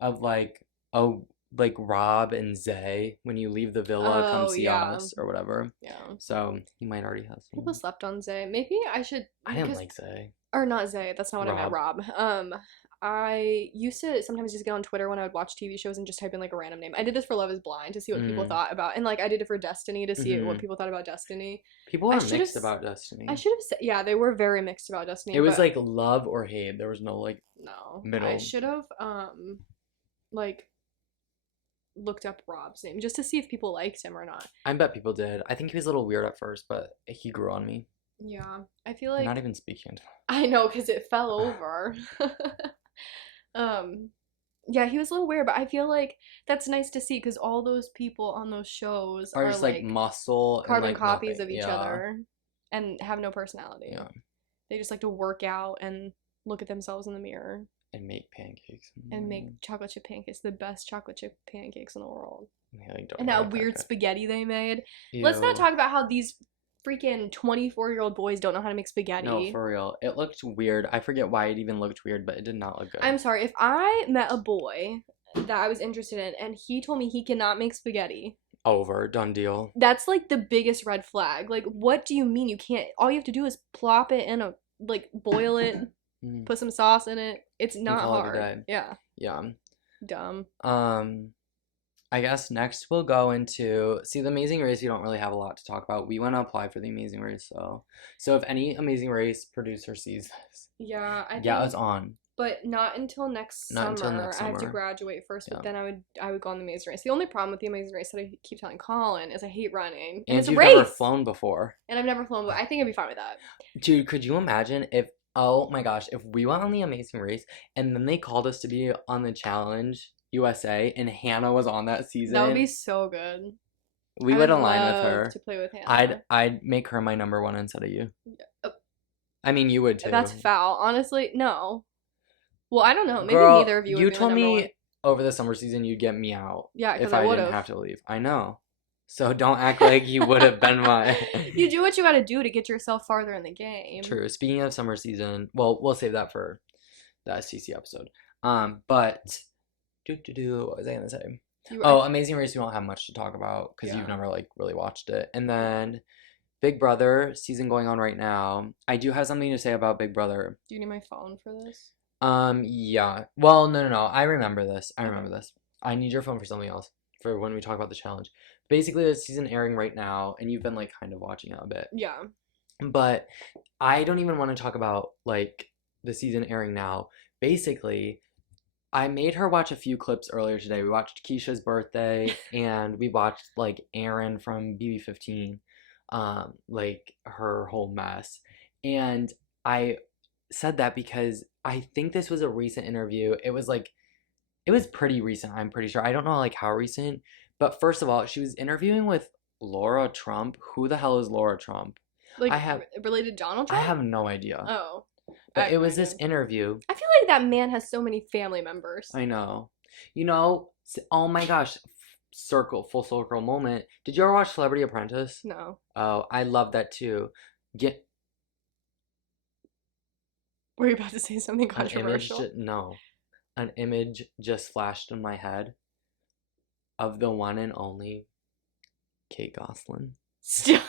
of like, oh, like Rob and Zay when you leave the villa, come Oh, see yeah. us or whatever. Yeah. So he might already have some. People slept on Zay. Maybe I should. I didn't because like Zay. Or not Zay, that's not what I meant, Rob. Rob. I used to sometimes just get on Twitter when I would watch TV shows and just type in like a random name. I did this for Love is Blind to see what people thought about, and like I did it for Destiny to see what people thought about Destiny. People I were should've mixed s- about Destiny. I should have said, yeah, they were very mixed about Destiny. It was but like love or hate. There was no like no, middle. I should have like looked up Rob's name just to see if people liked him or not. I bet people did. I think he was a little weird at first, but he grew on me. Yeah, I feel I'm like not even speaking. I know because it fell over. Yeah, he was a little weird, but I feel like that's nice to see because all those people on those shows Or are just like muscle carbon and like copies nothing. of each other and have no personality. Yeah. They just like to work out and look at themselves in the mirror And make pancakes. and make chocolate chip pancakes, the best chocolate chip pancakes in the world. Yeah, like, And that weird spaghetti they made. Ew. Let's not talk about how these freaking 24-year-old boys don't know how to make spaghetti. No, for real. It looked weird. I forget why it even looked weird, but it did not look good. I'm sorry, if I met a boy that I was interested in and he told me he cannot make spaghetti, Over. Done deal. that's like the biggest red flag. Like, what do you mean you can't? All you have to do is plop it in a, like, boil it, put some sauce in it. It's not call it a hard. day. Yeah. Yeah. Dumb. I guess next we'll go into the Amazing Race. You don't really have a lot to talk about. We want to apply for the Amazing Race, so if any Amazing Race producer sees this, Yeah, I think. yeah, it's on. But not until next Not summer. until next I have to summer. graduate first, but Yeah. then I would go on the Amazing Race. The only problem with the Amazing Race that I keep telling Colin is I hate running. And it's a you've race. never flown before, And I've never flown, but I think I'd be fine with that. dude. Could you imagine if? Oh my gosh, if we went on the Amazing Race and then they called us to be on the Challenge USA and Hannah was on that season, That would be so good. we I would align with love her. to play with Hannah. I'd make her my number one instead of you. Oh. I mean, you would too. That's foul. Honestly, no. Well, I don't know. Maybe Girl, neither of you would you be told the number me one. over the summer season you'd get me out. Yeah, because if I I would didn't have. have to leave. I know. So don't act like you would have been my. You do what you gotta do to get yourself farther in the game. True. Speaking of summer season, well, we'll save that for the SCC episode. But what was I gonna say? Amazing Race. We don't have much to talk about because you've never like really watched it. And then Big Brother season going on right now. I do have something to say about Big Brother. Do you need my phone for this? Yeah. Well, no. I remember this. I remember this. I need your phone for something else for when we talk about the challenge. Basically, the season airing right now, and you've been like kind of watching it a bit. Yeah. But I don't even want to talk about like the season airing now. Basically, I made her watch a few clips earlier today. We watched Keisha's birthday and we watched like Erin from BB15, like her whole mess. And I said that because I think this was a recent interview. It was pretty recent, I'm pretty sure. I don't know like how recent, but first of all, she was interviewing with Laura Trump. Who the hell is Laura Trump? Like I have related to Donald I Trump? have no idea. Oh. I But have it no was idea. this interview. I feel like that man has so many family members. I know. You know, oh my gosh, full circle moment. Did you ever watch Celebrity Apprentice? No. Oh, I love that too. Get Were you about to say something an image, controversial? no, an image just flashed in my head of the one and only Kate Goslin. Stop.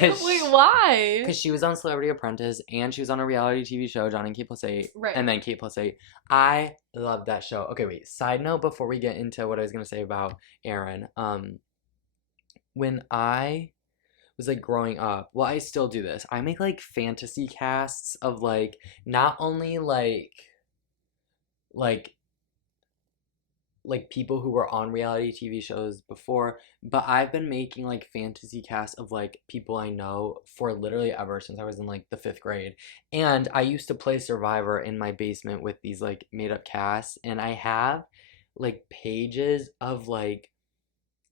Wait, why? Because she was on Celebrity Apprentice and she was on a reality TV show, Johnny and Kate Plus 8. Right. And then Kate Plus 8. I love that show. Okay, wait. Side note before we get into what I was going to say about Erin. When I was like growing up, well, I still do this. I make like fantasy casts of like not only like people who were on reality TV shows before, but I've been making like fantasy casts of like people I know for literally ever since I was in like the 5th grade. And I used to play Survivor in my basement with these like made up casts, and I have like pages of like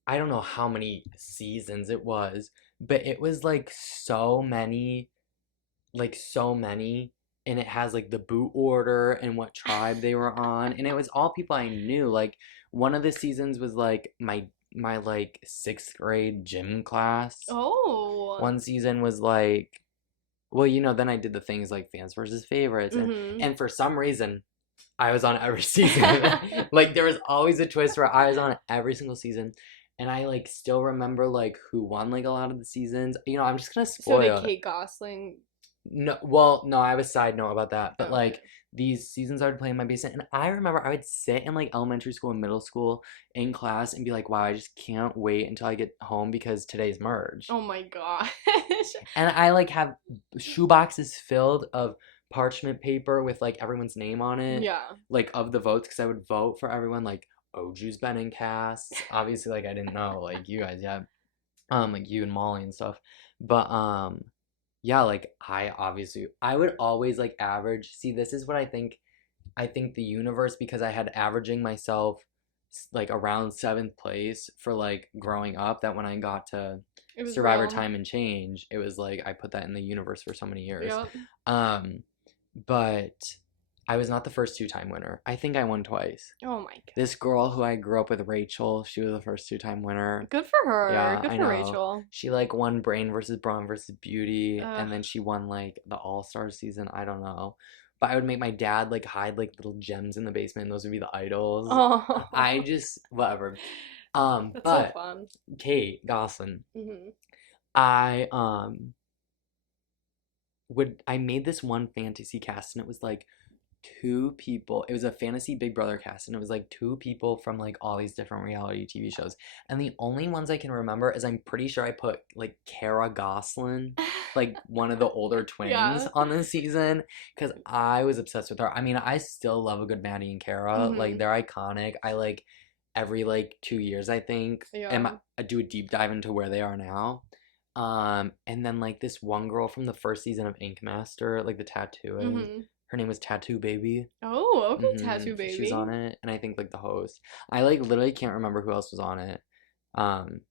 I don't know how many seasons it was, but it was like so many, and it has like the boot order and what tribe they were on, and it was all people I knew. Like one of the seasons was like my like 6th grade gym class. Oh. One season was like, well, you know, then I did the things like fans versus favorites, and for some reason I was on every season. Like there was always a twist where I was on every single season. And I like still remember like who won like a lot of the seasons. You know, I'm just gonna So spoil did Kate Gosling? No, well, no, I have a side note about that. But Okay. like these seasons I would play in my basement, and I remember I would sit in like elementary school and middle school in class and be like, "Wow, I just can't wait until I get home because today's merge." Oh my gosh. And I like have shoeboxes filled of parchment paper with like everyone's name on it, Yeah. like of the votes, because I would vote for everyone. Like Oju's been in casts. Obviously, like I didn't know like you guys yet, like you and Molly and stuff, but yeah, like I would always like average. See, this is what I think. I think the universe, because I had averaging myself like around 7th place for like growing up, that when I got to It was Survivor real. Time and Change, it was like I put that in the universe for so many years. Yep. But I was not the first 2-time winner. I think I won twice. Oh my god. This girl who I grew up with, Rachel, she was the first 2-time winner. Good for her. Yeah, Good I for know. Rachel. She like won Brain versus Brawn versus Beauty, Ugh. and then she won like the All Star season. I don't know, but I would make my dad like hide like little gems in the basement, and those would be the idols. Oh. I just whatever. That's But so fun. Kate Goslin, Mhm. I I made this one fantasy cast, and it was like 2 people. It was a fantasy Big Brother cast, and it was like 2 people from like all these different reality TV shows. And the only ones I can remember is I'm pretty sure I put like Kara Goslin, like one of the older twins, Yeah. on this season, because I was obsessed with her. I mean, I still love a good Maddie and Kara. Like Mhm. they're iconic. I like every like 2 years, I think, Yeah. I do a deep dive into where they are now. And then like this one girl from the first season of Ink Master, like the tattooist. Mhm. Her name was Tattoo Baby. Oh, okay, Tattoo She was Baby. on it, and I think like the host. I like literally can't remember who else was on it. Um,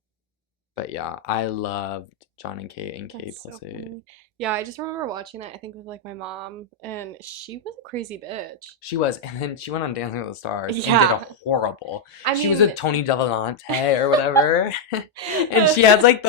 but yeah, I loved John and Kate and Kate That's so plus 8. funny. Yeah, I just remember watching that, I think with like my mom, and she was a crazy bitch. She was, and then she went on Dancing with the Stars and did Yeah. a horrible. I She was a mean, Tony Devolante or whatever, and she has like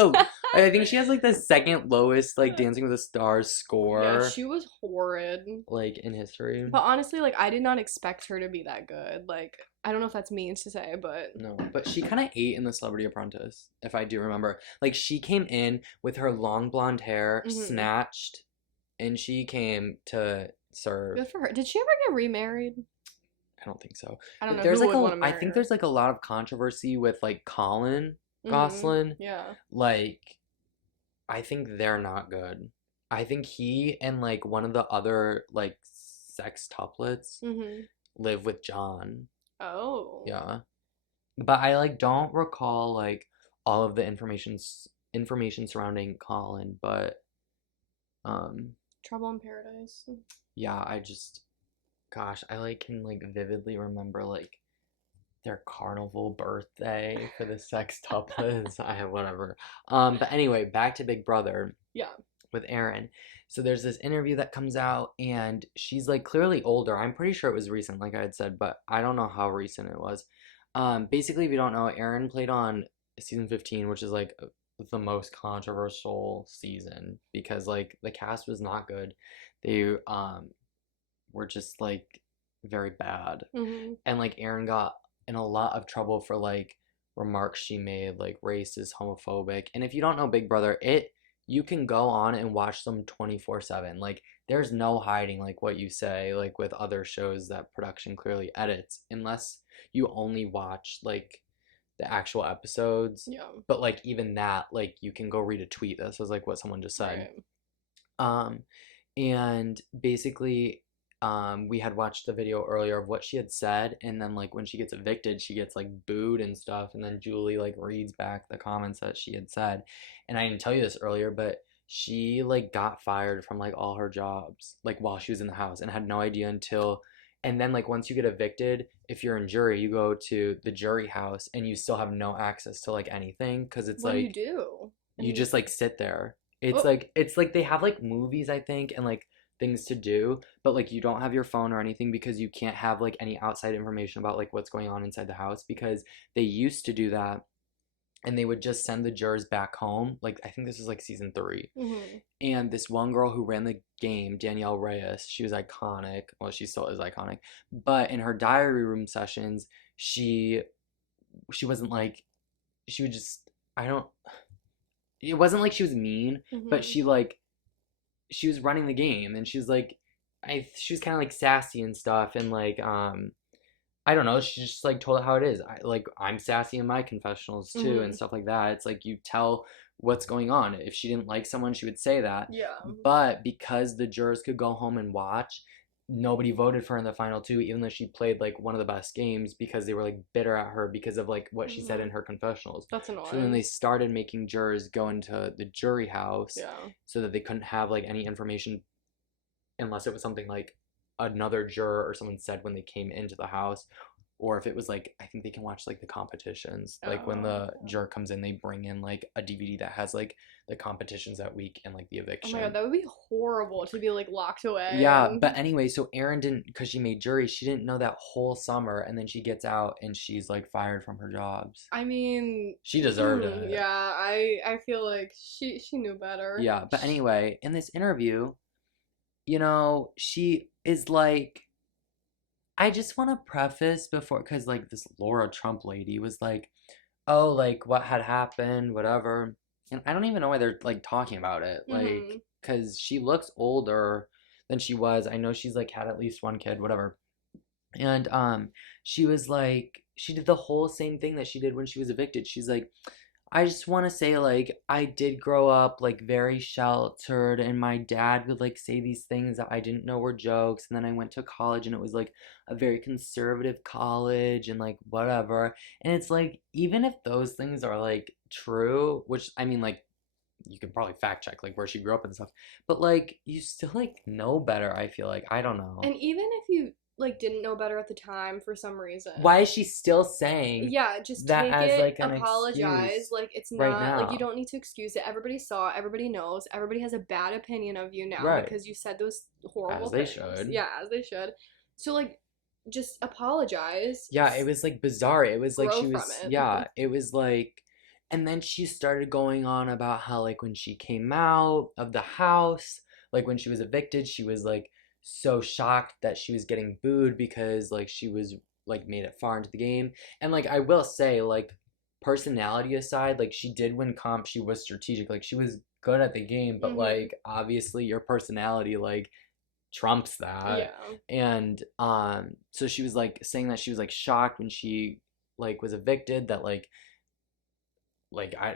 I think she has like the second lowest like Dancing with the Stars yeah, score she was horrid. like in history. But honestly, like I did not expect her to be that good. Like I don't know if that's mean to say, but No, but she kind of ate in the Celebrity Apprentice, if I do remember. Like she came in with her long blonde hair Mhm. snatched, and she came to serve. Good for her. Did she ever get remarried? I don't think so. I don't know There's who like would want to I marry think her. there's like a lot of controversy with like Colin Gosselin. Yeah. Like, I think they're not good. I think he and like one of the other like sextuplets live with John. Oh. Yeah. But I like don't recall like all of the information surrounding Colin, but um Trouble in Paradise. yeah, I just gosh, I like can like vividly remember like their carnival birthday for the sextuplets. I have whatever. But anyway, back to Big Brother. Yeah. With Erin. So there's this interview that comes out, and she's like clearly older. I'm pretty sure it was recent, like I had said, but I don't know how recent it was. Basically, if you don't know, Erin played on season 15, which is like the most controversial season because like the cast was not good. They were just like very bad, and like Erin got in a lot of trouble for like remarks she made, like racist, homophobic. And if you don't know Big Brother, you can go on and watch them 24/7. Like there's no hiding like what you say like with other shows that production clearly edits unless you only watch like the actual episodes. Yeah. But like even that like you can go read a tweet that says like what someone just said. Um and basically we had watched the video earlier of what she had said, and then like when she gets evicted she gets like booed and stuff, and then Julie like reads back the comments that she had said. And I didn't tell you this earlier, but she like got fired from like all her jobs like while she was in the house and had no idea until. And then like once you get evicted, if you're in jury you go to the jury house and you still have no access to like anything because it's what like do you do? you just like sit there. Oh. It's like they have like movies I think and like things to do, but like you don't have your phone or anything because you can't have like any outside information about like what's going on inside the house because they used to do that and they would just send the jurors back home. Like I think this was like season 3. And this one girl who ran the game, Danielle Reyes, she was iconic. Well, she still is iconic. But in her diary room sessions, she wasn't like she would just I don't it wasn't like she was mean, but she was running the game and she's like she was kind of like sassy and stuff and like I don't know, she just like told it how it is. I'm sassy in my confessionals too and stuff like that. It's like you tell what's going on. If she didn't like someone she would say that. Yeah. But because the jurors could go home and watch, nobody voted for her in the final 2 even though she played like one of the best games because they were like bitter at her because of like what she said in her confessionals. That's annoying. So then they started making jurors go into the jury house Yeah. so that they couldn't have like any information unless it was something like another juror or someone said when they came into the house, or if it was like I think they can watch like the competitions. Like when the juror comes in, they bring in like a DVD that has like the competitions that week and like the eviction. Oh my god, that would be horrible to be like locked away. Yeah, but anyway, so Erin didn't, because she made jury, she didn't know that whole summer, and then she gets out and she's like fired from her jobs. I mean, she deserved it. Yeah, I feel like she knew better. Yeah, but anyway, in this interview, you know, she is like, I just want to preface before, because like this Laura Trump lady was like, oh, like what had happened, whatever. And I don't even know why they're like talking about it. Like, because she looks older than she was. I know she's like had at least one kid, whatever. And she was like, she did the whole same thing that she did when she was evicted. She's like, I just want to say, like, I did grow up, like, very sheltered, and my dad would, like, say these things that I didn't know were jokes, and then I went to college, and it was, like, a very conservative college, and, like, whatever, and it's, like, even if those things are, like, true, which, I mean, like, you could probably fact check, like, where she grew up and stuff, but, like, you still, like, know better, I feel like, I don't know. And even if you like didn't know better at the time for some reason. Why is she still saying just that take as it, like an apologize, excuse like it's right not now? like you don't need to excuse it. Everybody saw, everybody knows, everybody has a bad opinion of you now because you said those horrible things. As they should. Yeah, as they should. So like just apologize. Yeah, it was like bizarre. It was like Grow she was from it. yeah, it was like, and then she started going on about how like when she came out of the house, like when she was evicted, she was like so shocked that she was getting booed because like she was like made it far into the game. And like I will say, like, personality aside, like she did win comp, she was strategic, like she was good at the game, but like obviously your personality like trumps that. Yeah. And so she was like saying that she was like shocked when she like was evicted, that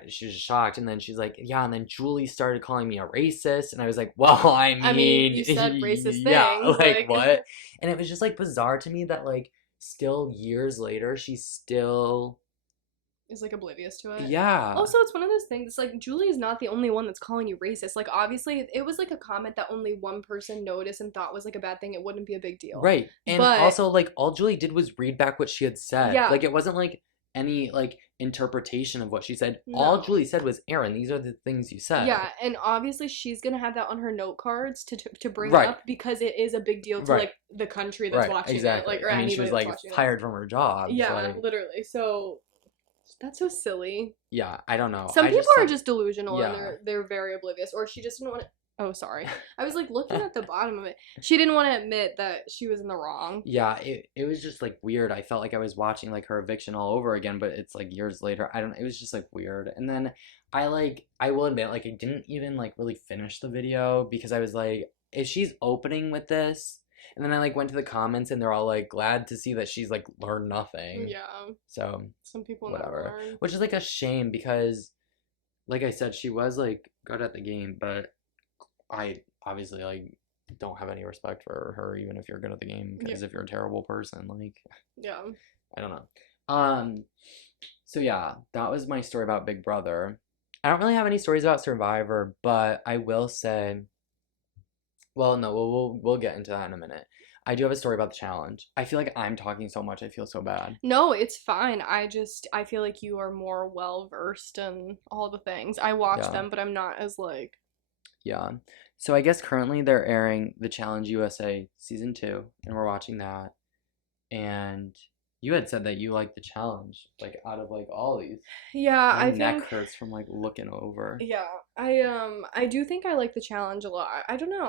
she was shocked, and then she's like, yeah, and then Julie started calling me a racist, and I was like, well, I I mean, mean, you said racist yeah, things, like like what? And it was just like bizarre to me that like still years later she's still, is like oblivious to it. yeah, Also, it's one of those things. Like Julie is not the only one that's calling you racist. Like obviously, if it was like a comment that only one person noticed and thought was like a bad thing, it wouldn't be a big deal. right. And But also like all Julie did was read back what she had said. yeah, Like it wasn't like any like interpretation of what she said. All no. Julie said was, Aaron, these are the things you said. Yeah, and obviously she's gonna have that on her note cards to bring Right. up because it is a big deal to Right. like the country that's Right, watching exactly. it, like or I mean, she anybody was that's like watching it. fired from her job. Yeah, Like, literally. So that's so silly. yeah, I don't know. Some I people just are thought, just delusional and yeah, they're very oblivious, or she just didn't want to. Oh, sorry. I was like looking at the bottom of it. She didn't want to admit that she was in the wrong. yeah. It was just like weird. I felt like I was watching like her eviction all over again, but it's like years later. I don't. It was just like weird. And then I will admit, like I didn't even like really finish the video because I was like, if she's opening with this. And then I like went to the comments and they're all like glad to see that she's like learned nothing. Yeah. So Some people whatever. never learn. Which is like a shame because like I said, she was like good at the game, but I obviously like don't have any respect for her even if you're good at the game, because Yeah. if you're a terrible person, like Yeah. I don't know. So yeah, that was my story about Big Brother. I don't really have any stories about Survivor, but I will say, well, no, we'll get into that in a minute. I do have a story about the challenge. I feel like I'm talking so much. I feel so bad. No, it's fine. I feel like you are more well versed in all the things. I watch Yeah. them, but I'm not as like Yeah. So I guess currently they're airing the Challenge USA season 2, and we're watching that. And you had said that you like the challenge, like out of like all these. yeah, My I neck think hurts from like looking over. yeah. I do think I like the challenge a lot. I don't know.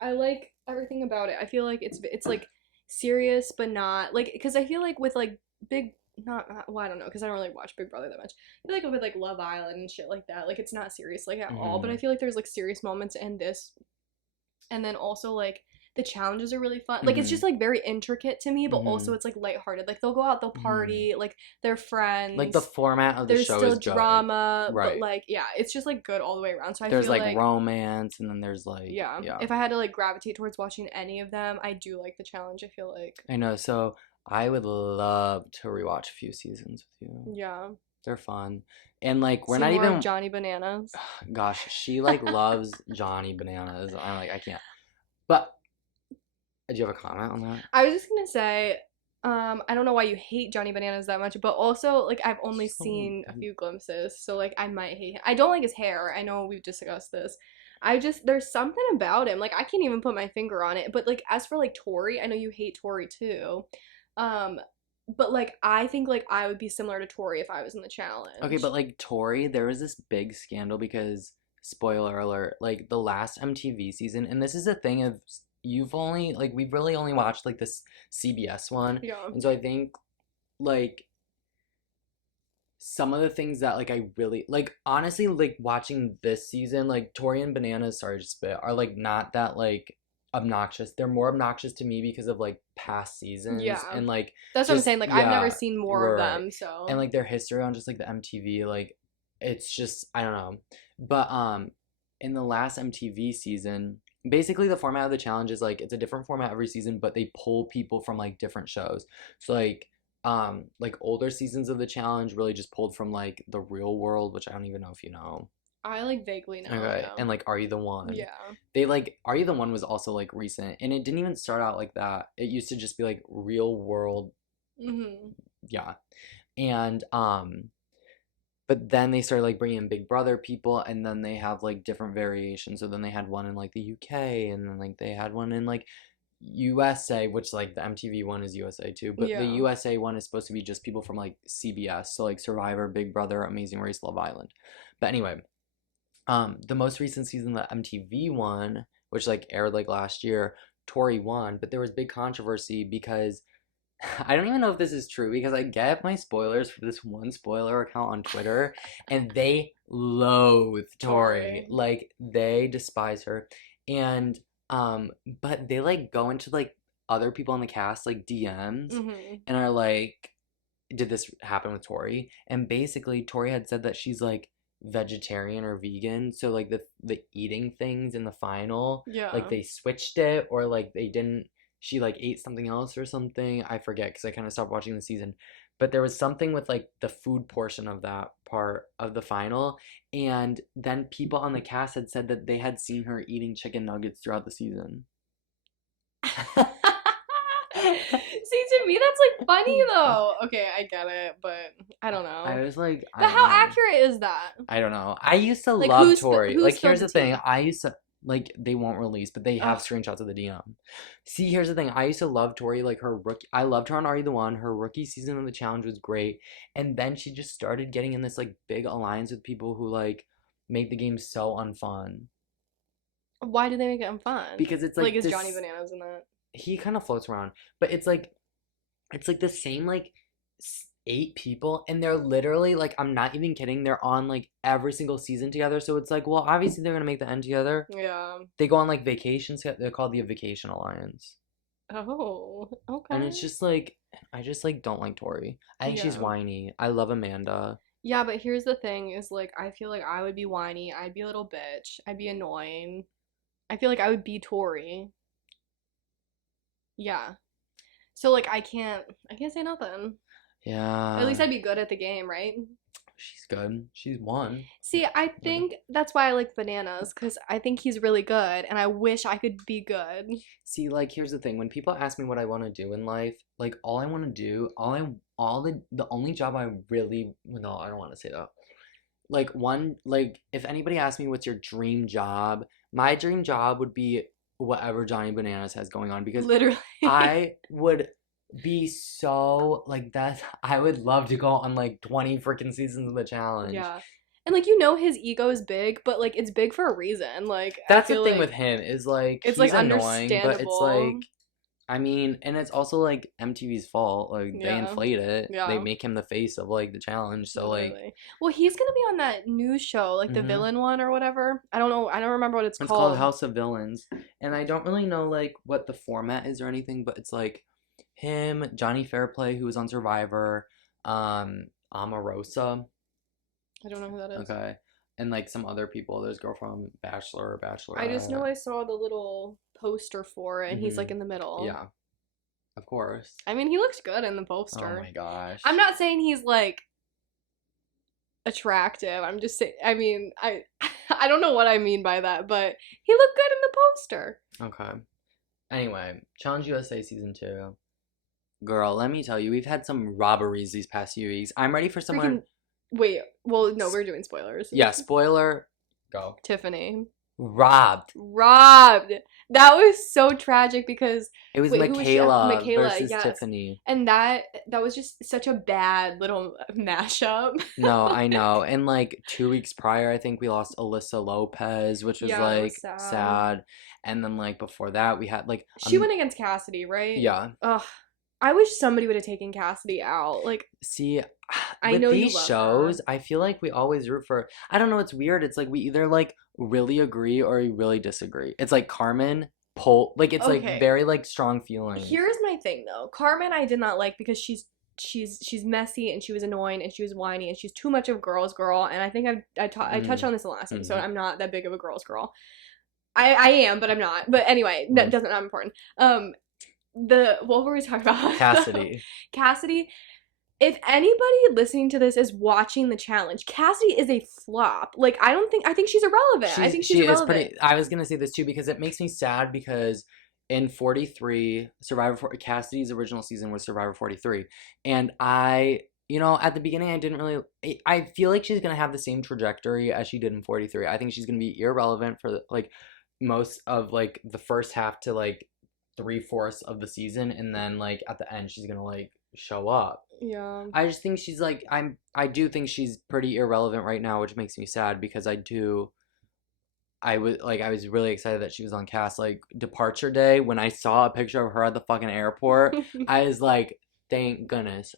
I like everything about it. I feel like it's like serious but not like cuz I feel like with like big not well, I don't know because I don't really watch Big Brother that much. I feel like with like Love Island and shit like that, like it's not serious like at all, but I Mm-hmm. feel like there's like serious moments in this, and then also like the challenges are really fun. Like it's Mm-hmm. just like very intricate to me, but Mm-hmm. also it's like lighthearted. Like they'll go out, they'll Mm-hmm. party, like they're Like the friends. format of the There's show still is good. drama, but Right. like yeah, it's just like good all the way around. So I There's feel like like romance, and then there's like, yeah, yeah. if I had to like gravitate towards watching any of them, I do like the challenge. I feel like I know. So I would love to rewatch a few seasons with you. yeah, They're fun. And like we're see not more of even, Johnny Bananas. gosh, she like loves Johnny Bananas. I'm like, I can't. But do you have a comment on that? I was just gonna say, I don't know why you hate Johnny Bananas that much, but also like I've only So, seen a few glimpses, so like I might hate him. I don't like his hair. I know we've discussed this. I just there's something about him. Like I can't even put my finger on it. But like as for like Tori, I know you hate Tori too. Um, but like I think like I would be similar to Tori if I was in the okay, challenge. but like Tori, there was this big scandal because, spoiler alert, like the last MTV season, and this is a thing of you've only like we've really only watched like this CBS one, Yeah. and so I think like some of the things that like I really like, honestly, like watching this season, like Tori and Bananas, sorry to spit, are like not that like obnoxious. They're more obnoxious to me because of like past seasons Yeah. and like That's what I'm just saying. Like I've never yeah, seen more of right. them, And so like their history on just like the MTV, like it's just I don't know. But in the last MTV season, basically the format of the challenge is like it's a different format every season, but they pull people from like different shows. So like older seasons of the challenge really just pulled from like the real world, which I don't even know if you know. I like vaguely know. Okay. Yeah. And like Are You the One? Yeah. They like Are You the One was also like recent, and it didn't even start out like that. It used to just be like real world, Mhm. yeah. And but then they started like bringing in Big Brother people, and then they have like different variations. So then they had one in like the UK, and then like they had one in like USA, which like the MTV one is USA too, but the Yeah. USA one is supposed to be just people from like CBS, so like Survivor, Big Brother, Amazing Race, Love Island. But anyway, the most recent season, the MTV one, which like aired like last year, Tori won, but there was big controversy because I don't even know if this is true because I get my spoilers for this one spoiler account on Twitter, and they loathe Tori. Tori. Like they despise her. And But they like go into like other people in the cast like DMs Mm-hmm. and are like, did this happen with Tori? And basically Tori had said that she's like vegetarian or vegan, so like the eating things in the final, like Yeah. they switched it or like they didn't, she like ate something else or something. I forget because I kind of stopped watching the season. But there was something with like the food portion of that part of the final, and then people on the cast had said that they had seen her eating chicken nuggets throughout the season. See, to me, that's like funny though. Okay, I get it, but I don't I know. was like, I But don't how know. accurate is that? I don't know. I used to Like, love Tori. who Like, spilled here's the the thing. tea? I used to like they won't release, but they have Ugh. screenshots of the DM. See, here's the thing. I used to love Tori. Like her rookie, I loved her on Are You the One. Her rookie season of the challenge was great, and then she just started getting in this like big alliance with people who like make the game so unfun Why do they make it unfun? because it's Like, like is Johnny this. Bananas in that? He kind of floats around, but it's like the same like 8 people, and they're literally like, I'm not even kidding, they're on like every single season together, so it's like, well, obviously they're gonna make the end together. Yeah. They go on like vacations, they're called the Vacation Alliance, Oh, and okay. it's just like, I just like don't like Tori. I think she's Yeah. whiny. I love Amanda. Yeah, but here's the thing is like I feel like I would be whiny, I'd be a little bitch, I'd be annoying. I feel like I would be Tori. Yeah. So like I can't say nothing. At least Yeah, I'd be good at the game, right? she's good. She's won. See, I Yeah. think that's why I like Bananas cuz I think he's really good and I wish I could be good. See, like, here's the thing. When people ask me what I want to do in life, like, all I want to do, all the only job I really, no, I don't want to say that. Like, one, like, if anybody asks me what's your dream job, my dream job would be whatever Johnny Bananas has going on because Literally. I would be so, like, I would love to go on, like, 20 freaking seasons of the challenge. Yeah. And like you know his ego is big, but like it's big for a reason. Like I That's the feel thing like with him is like it's like he's annoying, but it's understandable. like, I mean, and it's also like MTV's fault. Like they Yeah. inflate it. They Yeah. make him the face of like the challenge. So like, Literally. Well, he's gonna be on that news show, like the hmm villain one or whatever. I don't know. I don't remember what it's it's called called. House of Villains, and I don't really know like what the format is or anything, but it's like him, Johnny Fairplay, who was on Survivor, Omarosa, I don't know who that is. okay, and like some other people. There's a girl from Bachelor or I just know Bachelorette. I saw the little poster for it, and he's like hmm in the middle. Yeah, of course. I mean, he looks good in the Oh poster. my gosh. I'm not saying he's like attractive. I'm just saying. I mean, I I don't know what I mean by that, but he looked good in the poster. Okay. Anyway, Challenge USA season 2. Girl, let me tell you, we've had some robberies these past few weeks. I'm ready for someone. Freaking wait. Well, no, we're doing spoilers. Yeah, spoiler. Go. Tiffany Robbed. robbed. That was so tragic because It was wait, who was she? Michaela Michaela, versus yes. Tiffany. And that was just such a bad little mashup. No, I know. And like 2 weeks prior, I think we lost Alyssa Lopez, which was Yeah, it like was sad. sad. And then like before that, we had like She went against Cassidy, right? yeah. Ugh. I wish somebody would have taken Cassidy out. Like, See, I with know you these love shows, her. I feel like we always root for. I don't know. It's weird. It's like we either like really agree or we really disagree. It's like Carmen, Pol. Like it's like Okay. very like strong feelings. Here's my thing though. Carmen I did not like because she's messy and she was annoying and she was whiny and she's too much of a girl's girl, and I think I touched on this in the last episode. I'm not that big of a girl's girl. I am, but I'm not. But anyway, that doesn't not important. What were we talking about? Cassidy. Cassidy. If anybody listening to this is watching the challenge, Cassidy is a flop. Like I think she's irrelevant. I think she's she irrelevant. is pretty. I was gonna say this too because it makes me sad because in 43, Cassidy's original season was Survivor 43, and you know, at the beginning, I didn't really. I feel like she's gonna have the same trajectory as she did in 43. I think she's gonna be irrelevant for like most of like the first half to like 3/4 of the season, and then like at the end, she's gonna like show up. Yeah. I just think she's like I do think she's pretty irrelevant right now, which makes me sad because I was really excited that she was on cast. Like departure day, when I saw a picture of her at the fucking airport, I was like, thank goodness.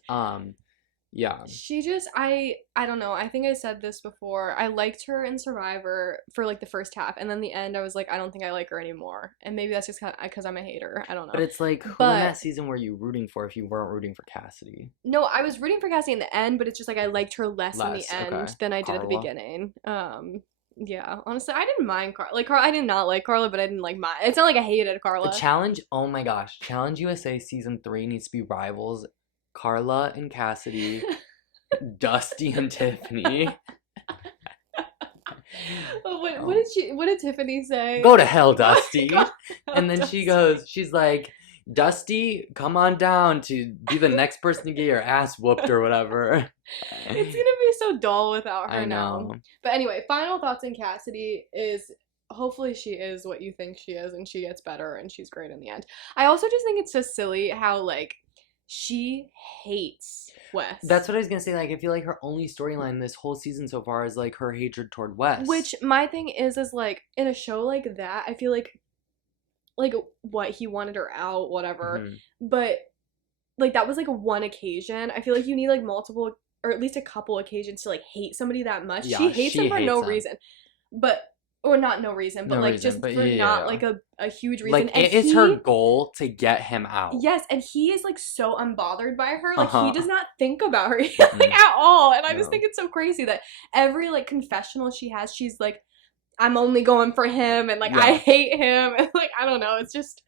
Yeah. She just I don't know. I think I said this before. I liked her in Survivor for like the first half, and then the end I was like I don't think I like her anymore. And maybe that's just because I'm a hater. I don't But know. it's like, who in But that season were you rooting for if you weren't rooting for Cassidy? no, I was rooting for Cassie in the end, but it's just like I liked her less in the Less, okay. end than I did at the Carla. beginning. Yeah, honestly, I didn't mind Carla. Like, Carla, I did not like Carla, but I didn't like my. It's not like I hated The Carla. challenge, oh my gosh, Challenge USA season 3 needs to be rivals Carla and Cassidy, Dusty and Tiffany. What did Tiffany say? Go to hell, Dusty. Go And then Dusty. she's like, Dusty, come on down to be the next person to get your ass whooped or whatever. It's gonna be so dull without her I now. know. But anyway, final thoughts on Cassidy is hopefully she is what you think she is and she gets better and she's great in the end. I also just think it's so silly how like she hates Wes. That's what I was gonna say. Like, I feel like her only storyline this whole season so far is like her hatred toward Wes. Which my thing is like in a show like that, I feel like what he wanted her out, whatever. Mhm. But like that was like one occasion. I feel like you need like multiple or at least a couple occasions to like hate somebody that much. Yeah, She hates she him for hates no him. reason. But or not no reason, but No like reason, just but for yeah, not yeah. like a huge reason. Like, And it is her goal to get him out. yes, and he is like so unbothered by her. Like Uh-huh. he does not think about her Mm-mm. like at all. And I just No. think it's so crazy that every like confessional she has, she's like, I'm only going for him and like Yeah. I hate him and like I don't know. It's just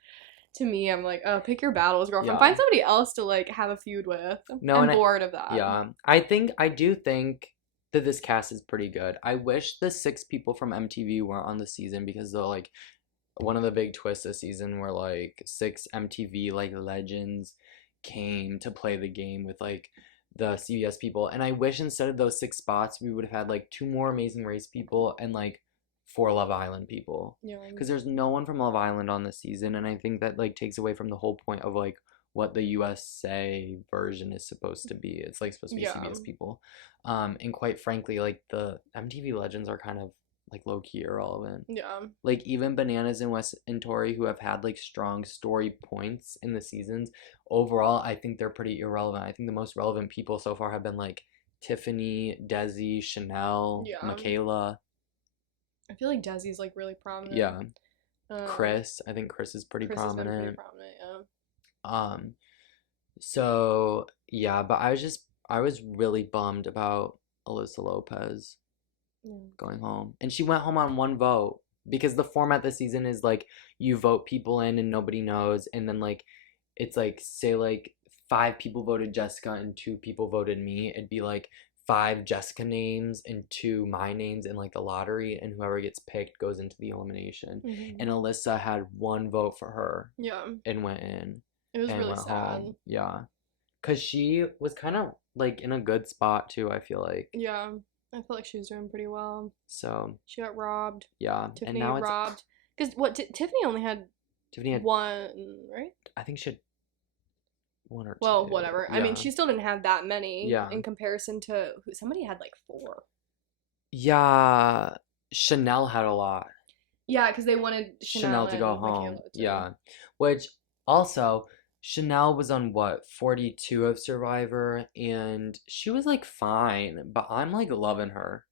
to me, I'm like, oh, pick your battles, girlfriend. Yeah. Find somebody else to like have a feud with. No, I'm and bored of that. Yeah. I do think that this cast is pretty good. I wish the 6 people from MTV weren't on the season because they're like one of the big twists this season were like 6 MTV like legends came to play the game with like the CBS people. And I wish instead of those 6 spots we would have had like 2 more Amazing Race people and like 4 Love Island people. Yeah. Because there's no one from Love Island on this season, and I think that like takes away from the whole point of like what the USA version is supposed to be. It's like supposed to be Yeah. CBS people. And quite frankly, like the MTV legends are kind of like low key irrelevant. Yeah. Like even Bananas and Wes and Tori, who have had like strong story points in the seasons, overall I think they're pretty irrelevant. I think the most relevant people so far have been like Tiffany, Desi, Chanel, Yeah. Michaela. I feel like Desi's like really prominent. Yeah. Chris. I think Chris is pretty Chris has been prominent. pretty prominent, yeah. So yeah, but I was really bummed about Alyssa Lopez going home. And she went home on 1 vote because the format this season is like you vote people in and nobody knows, and then like it's like say like 5 people voted Jessica and 2 people voted me. It'd be like 5 Jessica names and 2 my names in like the lottery, and whoever gets picked goes into the elimination. And Alyssa had 1 vote for her. Yeah. And went in. It was and really went sad. home. Yeah. Cause she was kind of like in a good spot too, I feel like. Yeah. I feel like she was doing pretty well. So She got robbed. yeah. Tiffany and now robbed. Because Tiffany only had Tiffany had 1, right? I think she had 1 or 2. Well, whatever. I mean, Yeah. she still didn't have that many Yeah. in comparison to somebody had like 4. Yeah. Chanel had a lot. Yeah, because they wanted Chanel to go and home. Michaela too. Yeah. Which also Chanel was on what, 42 of Survivor, and she was like fine, but I'm like loving her.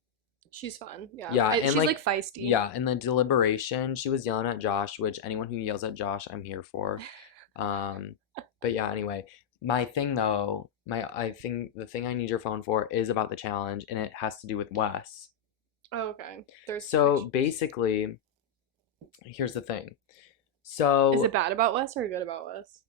She's fun. Yeah. Yeah, and she's like feisty. Yeah, in the deliberation, she was yelling at Josh, which anyone who yells at Josh, I'm here for. But yeah, anyway, my thing though, I think the thing I need your phone for is about the challenge, and it has to do with Wes. Oh, okay. So basically, here's the thing. So is it bad about Wes or good about Wes?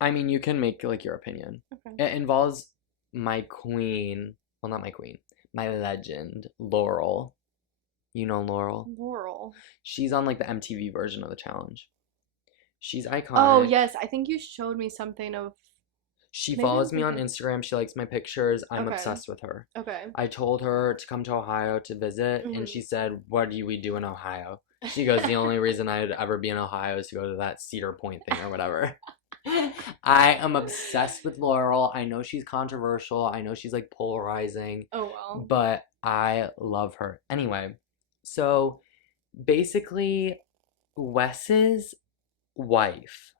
I mean, you can make like your opinion. Okay. It involves my queen. Well, not my queen. My legend, Laurel. You know Laurel? Laurel. She's on like the MTV version of the challenge. She's iconic. Oh, yes. I think you showed me something of. She Maybe follows I'm me on thinking- Instagram. She likes my pictures. I'm Okay. obsessed with her. Okay. I told her to come to Ohio to visit, and she said, "What do we do in Ohio?" She goes, "The only reason I'd ever be in Ohio is to go to that Cedar Point thing or whatever." I am obsessed with Laurel. I know she's controversial. I know she's like polarizing. Oh, well. But I love her. Anyway, so basically, Wes's wife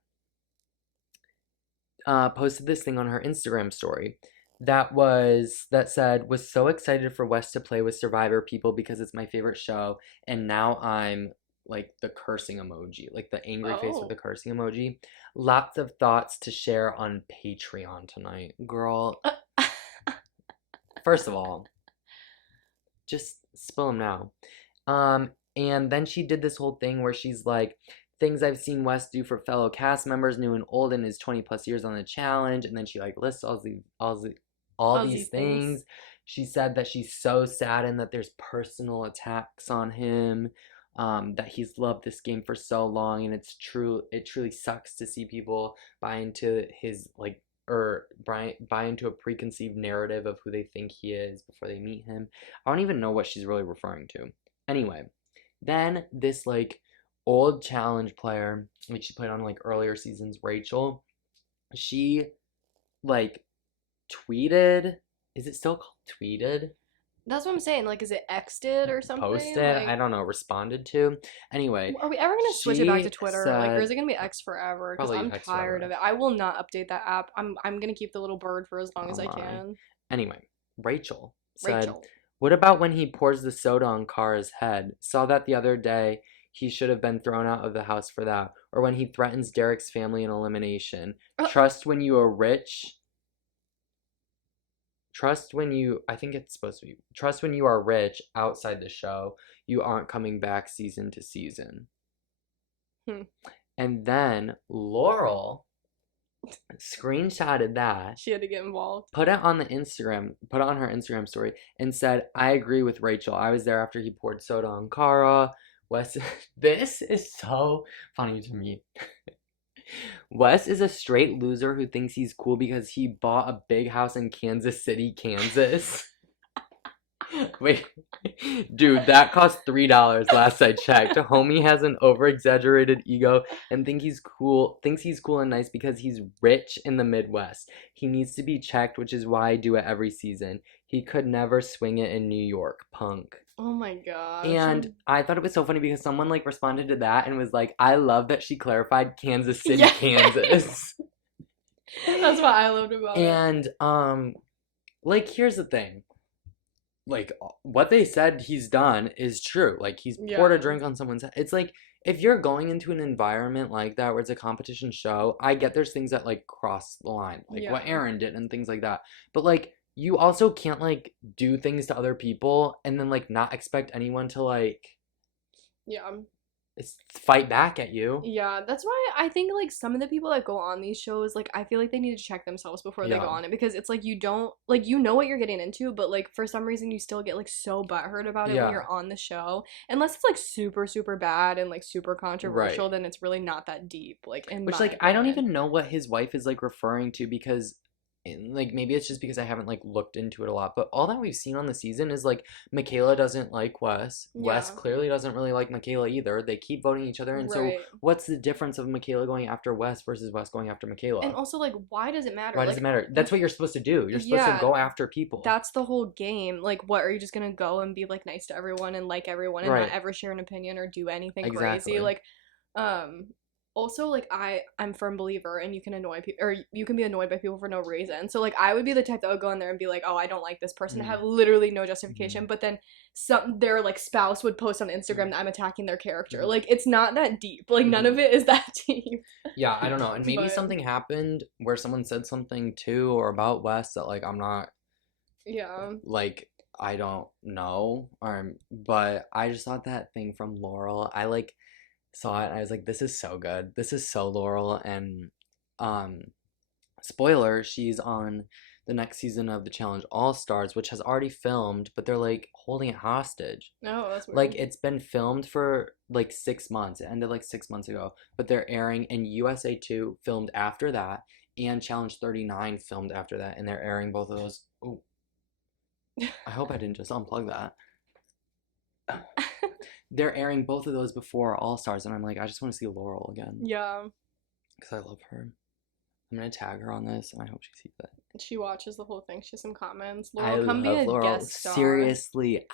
posted this thing on her Instagram story that said, was so excited for Wes to play with Survivor people because it's my favorite show, and now I'm like the cursing emoji, like the angry face with Oh. the cursing emoji. Lots of thoughts to share on Patreon tonight. Girl, first of all, just spill them now. And then she did this whole thing where she's like, things I've seen Wes do for fellow cast members, new and old, in his 20 plus years on the challenge. And then she like lists all Ozzy these things. things. She said that she's so saddened that there's personal attacks on him, that he's loved this game for so long, and it's true. It truly sucks to see people buy into his like or buy into a preconceived narrative of who they think he is before they meet him. I don't even know what she's really referring to. Anyway, then this like old challenge player, like she played on like earlier seasons, Rachel, she like tweeted. Is it still called tweeted? That's what I'm saying. Like, is it X'd or something? Posted? I Like, don't know. Responded to. Anyway, are we ever gonna switch it back to she Twitter? Like, or is said it gonna be X forever? Because probably I'm X tired of forever. it. I will not update that app. I'm gonna keep the little bird for as long Oh as I my. can. Anyway, Rachel said, Rachel. "What about when he pours the soda on Kara's head? Saw that the other day. He should have been thrown out of the house for that. Or when he threatens Derek's family in elimination. Trust when you are rich. Trust when you, I think it's supposed to be, trust when you are rich outside the show. You aren't coming back season to season." Hmm. And then Laurel screenshotted that, She had to get involved. put it on her Instagram story, and said, "I agree with Rachel. I was there after he poured soda on Kara." Wes, this is so funny to me. Wes is a straight loser who thinks he's cool because he bought a big house in Kansas City, Kansas. Wait, dude, that cost $3 last I checked. Homie has an over-exaggerated ego and thinks he's cool and nice because he's rich in the Midwest. He needs to be checked, which is why I do it every season. He could never swing it in New York, punk. Oh my gosh. And I thought it was so funny because someone like responded to that and was like, "I love that she clarified Kansas City, Yeah. Kansas." That's what I loved about it. And like here's the thing. Like what they said he's done is true. Like he's poured a Yeah. drink on someone's head. It's like if you're going into an environment like that where it's a competition show, I get there's things that like cross the line, like what Yeah. Aaron did and things like that. But like you also can't like do things to other people and then like not expect anyone to like Yeah. fight back at you. Yeah, that's why I think like some of the people that go on these shows, like I feel like they need to check themselves before they go Yeah. on it because it's like you don't like you know what you're getting into, but like for some reason you still get like so butthurt about it when Yeah. you're on the show. Unless it's like super super bad and like super controversial, Right. then it's really not that deep. Like in Which my like I don't opinion. even know what his wife is like referring to because like maybe it's just because I haven't like looked into it a lot, but all that we've seen on the season is like Michaela doesn't like Wes. Wes Yeah. clearly doesn't really like Michaela either. They keep voting each other, and so Right. what's the difference of Michaela going after Wes versus Wes going after And Michaela? also like why does it matter? Why does Like it matter? That's what you're supposed to do. You're supposed to yeah, go after people. that's the whole game. Like, what are you just gonna go and be like nice to everyone and like everyone and Right. not ever share an opinion or do anything Exactly. crazy? Like, also like I'm a firm believer and you can annoy people or you can be annoyed by people for no reason. So like I would be the type that would go in there and be like, oh, I don't like this person, Mhm. have literally no justification. But then their like spouse would post on Instagram that I'm attacking their character. Mhm. Like it's not that deep. Like none of it is that deep. Yeah, I don't know. And maybe But- something happened where someone said something to or about Wes that like I'm not Yeah. like I don't know but I just thought that thing from Laurel, I like saw it and I was like, this is so good. This is so Laurel. And spoiler, she's on the next season of the Challenge All Stars, which has already filmed, but they're like holding it hostage. No, that's weird. Like it's been filmed for like 6 months. It ended like 6 months ago, but they're airing, and USA 2 filmed after that, and Challenge 39 filmed after that, and they're airing both of those. Oh, I hope I didn't just unplug that. They're airing both of those before All Stars, and I'm like, I just want to see Laurel again Yeah. because I love her. I'm gonna tag her on this, and I hope she sees it. She watches the whole thing. She has some comments. I Laurel, come be love a Laurel. guest star. Seriously,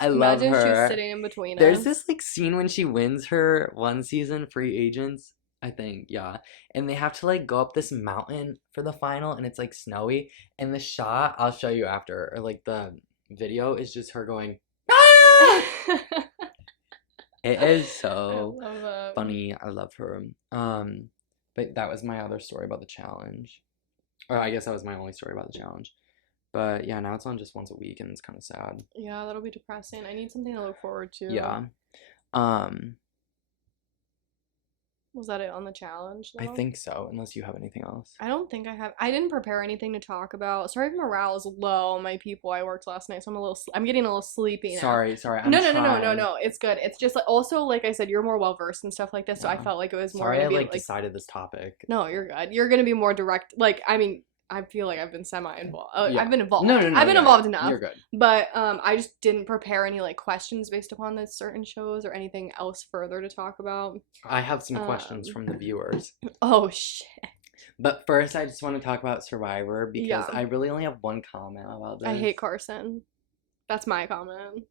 I love Imagine her. she's sitting in between There's us. this like scene when she wins her one season free agents I think, yeah. And they have to like go up this mountain for the final and it's like snowy. And the shot, I'll show you after, or like the video is just her going, ah! It is I so love it. funny. I love her. But that was my other story about the challenge. Or I guess that was my only story about the challenge. But yeah, now it's on just once a week and it's kind of sad. Yeah, that'll be depressing. I need something to look forward to. Yeah. Um, Was that it on the challenge, I though? think so, unless you have anything else. I don't think I have. I didn't prepare anything to talk about. Sorry if morale is low, my people. I worked last night, so I'm getting a little sleepy now. Sorry, I'm No, trying. no. It's good. It's just like, also, like I said, you're more well versed and stuff like this, so I Yeah. felt like it was more Sorry, gonna I be like decided this topic. No, you're good. You're gonna be more direct. Like, I mean, I feel like I've been semi-involved. Yeah. I've been involved. No, I've been involved enough. You're good. But I just didn't prepare any like questions based upon the certain shows or anything else further to talk about. I have some questions from the viewers. Oh shit. But first, I just want to talk about Survivor because Yeah. I really only have one comment about this. I hate Carson. That's my comment.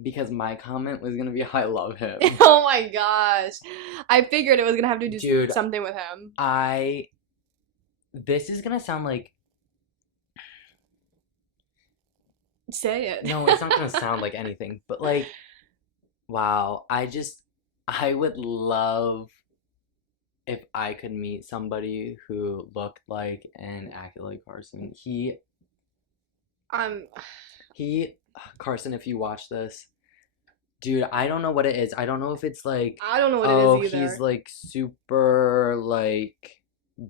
Because my comment was gonna be I love him. Oh my gosh. I figured it was gonna have to do Dude, something with him. This is gonna sound like... Say it. No, it's not gonna sound like anything. But like, wow. I would love if I could meet somebody who looked like and acted like Carson. Carson, if you watch this, dude, I don't know what it is. I don't know if it's like, I don't know what it is either. he's like super like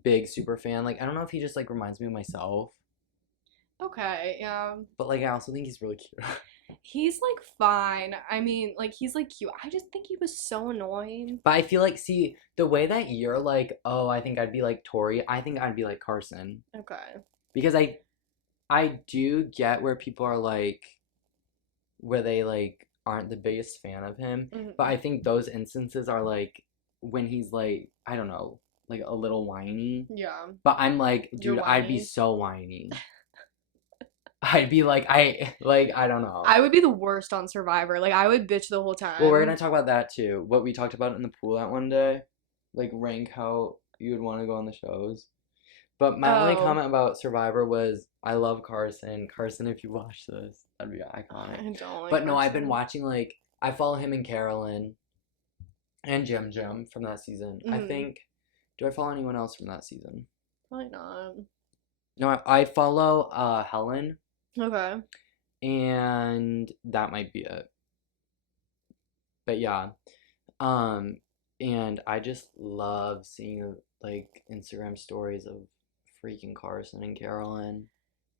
big super fan. Like, I don't know if he just like reminds me of myself. Okay, yeah. But like, I also think he's really cute. He's like fine. I mean, like he's like cute. I just think he was so annoying. But I feel like, see, the way that you're like, oh, I think I'd be like Tori. I think I'd be like Carson. Okay. Because I do get where people are like, where they like aren't the biggest fan of him. Mm-hmm. But I think those instances are like when he's like, I don't know, like a little whiny. Yeah. But I'm like, dude, I'd be so whiny. I'd be like, I don't know. I would be the worst on Survivor. Like, I would bitch the whole time. Well, we're gonna talk about that too. What we talked about in the pool that one day. Like, rank how you would want to go on the shows. But my only comment about Survivor was, I love Carson. Carson, if you watch this, that'd be iconic. I don't like But no, Carson. I've been watching, like, I follow him and Carolyn. And Jim from that season. Mm-hmm. I think, do I follow anyone else from that season? Probably not. No, I follow Helen. Okay. And that might be it. But yeah. And I just love seeing like Instagram stories of freaking Carson and Carolyn.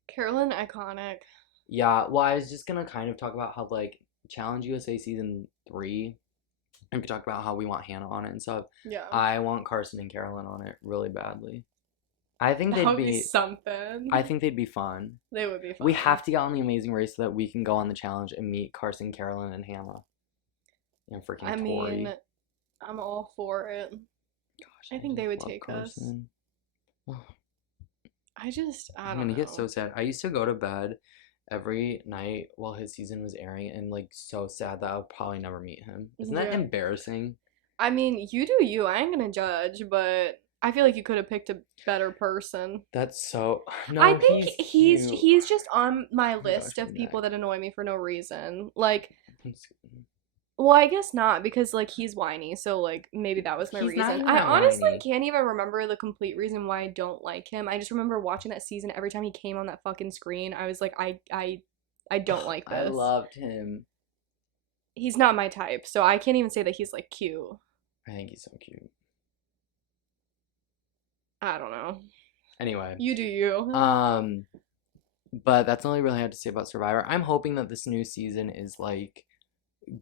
Carolyn, iconic. Yeah, well, I was just gonna kind of talk about how like Challenge USA season 3, and we talked about how we want Hannah on it and stuff. Yeah. I want Carson and Carolyn on it really badly. I think that they'd would be something. I think they'd be fun. They would be fun. We have to get on the Amazing Race so that we can go on the challenge and meet Carson, Carolyn, and Hannah. And freaking Tori. mean, I'm all for it. Gosh, I think they would take Carson. us. I don't I'm gonna get so sad. I used to go to bed every night while his season was airing and like so sad that I would probably never meet him. Isn't that embarrassing? I mean, you do you. I ain't gonna judge, but I feel like you could have picked a better person. That's so... No, I think he's just on my Oh list gosh, of people that annoy me for no reason. Like, I'm well, I guess not, because like he's whiny, so like maybe that was my He's not reason. even I that honestly whiny. can't even remember the complete reason why I don't like him. I just remember watching that season. Every time he came on that fucking screen, I was like, I don't like this. I loved him. He's not my type, so I can't even say that he's like cute. I think he's so cute. I don't know. Anyway. You do you. But that's all I really had to say about Survivor. I'm hoping that this new season is like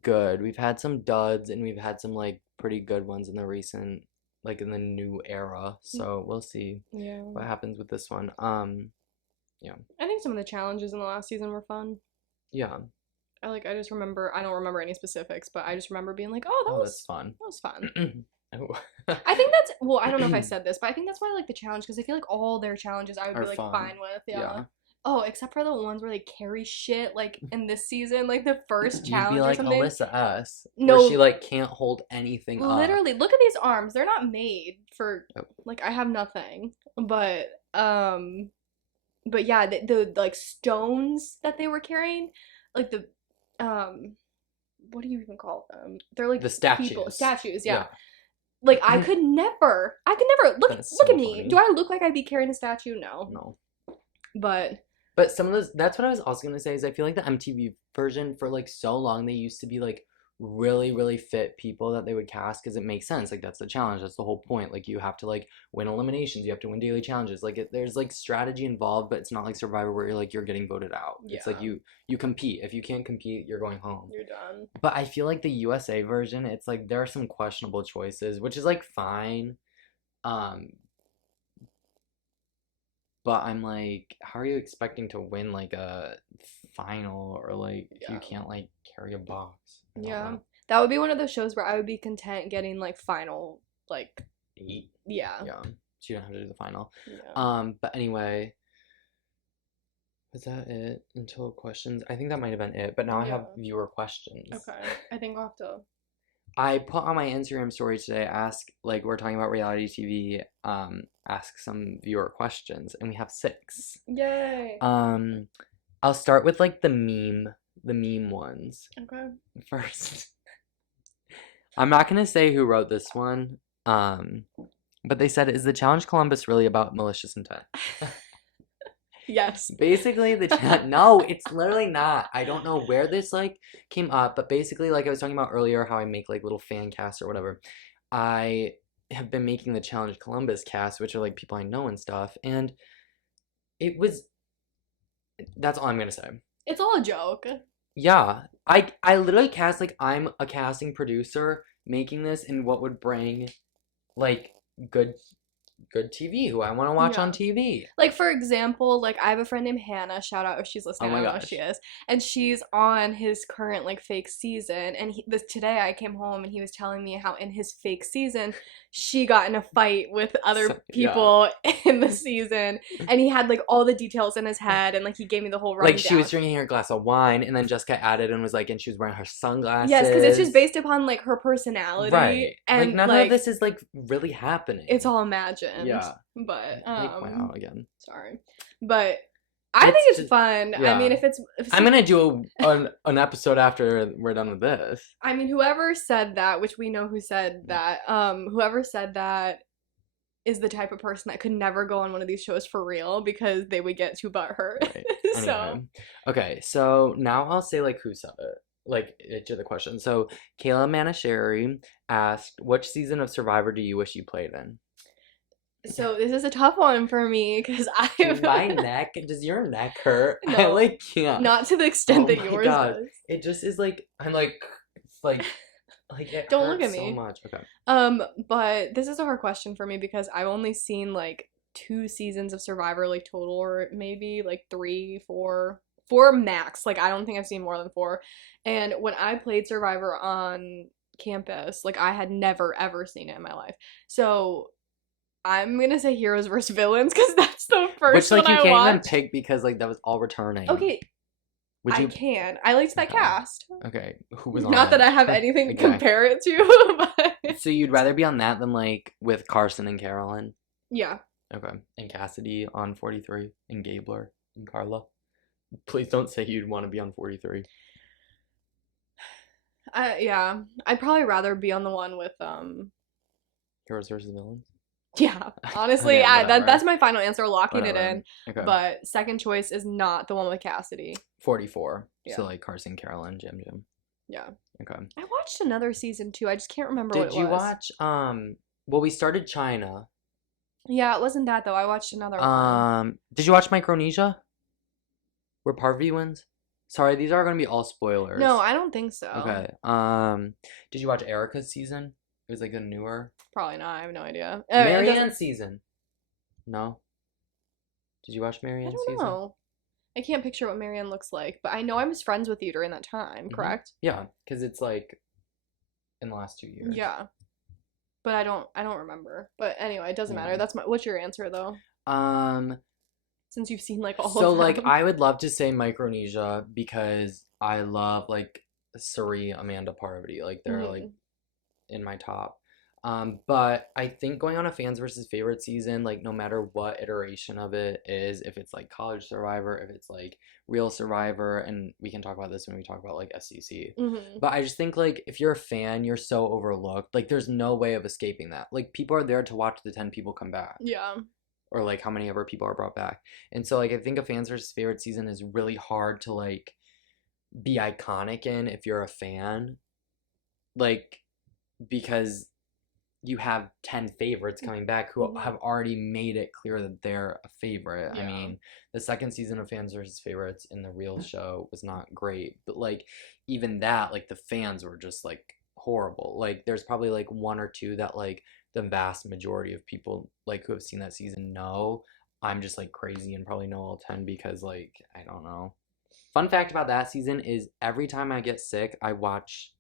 good. We've had some duds and we've had some like pretty good ones in the recent, like in the new era. So we'll see what happens with this one. Yeah. I think some of the challenges in the last season were fun. Yeah. I just remember, I don't remember any specifics, but I just remember being like, oh, that's fun. That was fun. Oh. I think that's, well, I don't know if I said this, but I think that's why I like the challenge, because I feel like all their challenges I would be like fun. fine with. Yeah. Oh, except for the ones where they carry shit, like in this season, like the first You'd be challenge or like something. Alyssa S, where she No, like can't hold anything up. literally, look at these arms. They're not made for Oh. like I have nothing. But yeah, the like stones that they were carrying, like the what do you even call them? They're like The people, statues. statues, yeah. Yeah. Like I could never That's look so at me. Do funny. I look like I'd be carrying a statue? No. No. But But some of those, that's what I was also gonna say, is I feel like the MTV version for like so long, they used to be like really, really fit people that they would cast because it makes sense. Like that's the challenge. That's the whole point. Like you have to like win eliminations. You have to win daily challenges. Like there's like strategy involved, but it's not like Survivor where you're getting voted out. It's like yeah, you compete. If you can't compete, you're going home. you're done. But I feel like the USA version, it's like there are some questionable choices, which is like fine. Um, but I'm like, how are you expecting to win like a final or like if you Yeah. can't like carry a box? I don't Yeah. know. That would be one of those shows where I would be content getting like final like 8. yeah. Yeah. So you don't have to do the final. Yeah. But anyway, was that it until questions? I think that might have been it. But now I have Yeah. viewer questions. Okay. I think I'll have to I put on my Instagram story today, ask like we're talking about reality TV, ask some viewer questions, and we have 6. Yay. I'll start with like the meme ones Okay. first. I'm not gonna say who wrote this one. But they said, "Is the challenge Columbus really about malicious intent?" Yes. Basically, no, it's literally not. I don't know where this like came up, but basically, like I was talking about earlier, how I make like little fan casts or whatever. I have been making the challenge Columbus cast, which are like people I know and stuff, and it was. That's all I'm gonna say. It's all a joke. Yeah, I literally cast like I'm a casting producer making this, and what would bring like good good TV, who I want to watch on Yeah. TV. Like for example, like I have a friend named Hannah, shout out if she's Oh listening, I my don't know if gosh. she is. And she's on his current like fake season and this today I came home and he was telling me how in his fake season she got in a fight with other Yeah. people in the season and he had like all the details in his head and like he gave me the whole rundown. Like she was drinking her glass of wine, and then Jessica added and was like, and she was wearing her sunglasses. Yes, because it's just based upon like her personality, right. and like none of this is like really happening. it's all imagined. Yeah. But They point out again. sorry, but I It's think it's just- fun. yeah. I mean, if I'm gonna do an episode after we're done with this. I mean, whoever said that, which we know who said that, whoever said that is the type of person that could never go on one of these shows for real because they would get too butthurt. Right. So Anyway. Okay, so now I'll say like who said it. Like each of the questions. So Kayla Manasheri asked, "Which season of Survivor do you wish you played in?" so this is a tough one for me because My neck, does your neck hurt? I No. like can't. not to the extent Oh that my yours God. does. It just is like I'm like it's like it Don't look hurts at me. so much. Okay. But this is a hard question for me because I've only seen like 2 seasons of Survivor like total, or maybe like 3, 4 max. Like I don't think I've seen more than 4. And when I played Survivor on campus, like I had never ever seen it in my life. So I'm gonna say Heroes versus Villains because that's the first Which like one you I can't even watched. pick because like that was all returning. Okay, Would you? I can. I liked that Okay. cast. Okay. Who was on Not that it? I have anything to Okay. compare it to, but So you'd rather be on that than like with Carson and Carolyn? yeah. Okay. And Cassidy on 43 and Gabler and Carla. Please don't say you'd want to be on 43. Yeah. I'd probably rather be on the one with Heroes versus Villains. yeah. Honestly, Okay, whatever. that's my final answer, locking it Whatever. in. Okay. But second choice is not the one with Cassidy. 44. Yeah. So like Carson, Carolyn, Jim. Yeah. Okay. I watched another season too. I just can't remember what Did it you was. watch well we started China. Yeah, it wasn't that though. I watched another one. Did you watch Micronesia? Where Parvati wins? Sorry, these are gonna be all spoilers. No, I don't think so. Okay. Did you watch Erica's season? It was like a newer Probably not. I have no idea. Marianne's season. No. Did you watch I Marianne's don't season? know. I can't picture what Marianne looks like, but I know I was friends with you during that time, Mhm. correct? Yeah, because it's like in the last 2 years. Yeah. But I don't remember. But anyway, it doesn't matter. Yeah. What's your answer though? since you've seen like all So of like them. I would love to say Micronesia because I love like Suri, Amanda Parvati. Like they're like in my top. But I think going on a fans versus favorite season, like no matter what iteration of it is, if it's like College Survivor, if it's like Real Survivor, and we can talk about this when we talk about like SCC. But I just think like if you're a fan, you're so overlooked. Like there's no way of escaping that. Like people are there to watch the 10 people come back. Yeah. Or like how many ever people are brought back. And so like I think a fans versus favorite season is really hard to like be iconic in if you're a fan. Like because you have 10 favorites coming back who have already made it clear that they're a favorite. Yeah. I mean, the second season of Fans versus Favorites in the real show was not great, but like even that, like the fans were just like horrible. Like there's probably like one or two that like the vast majority of people like who have seen that season know. I'm just like crazy and probably know all 10 because like I don't know. Fun fact about that season is every time I get sick, I watch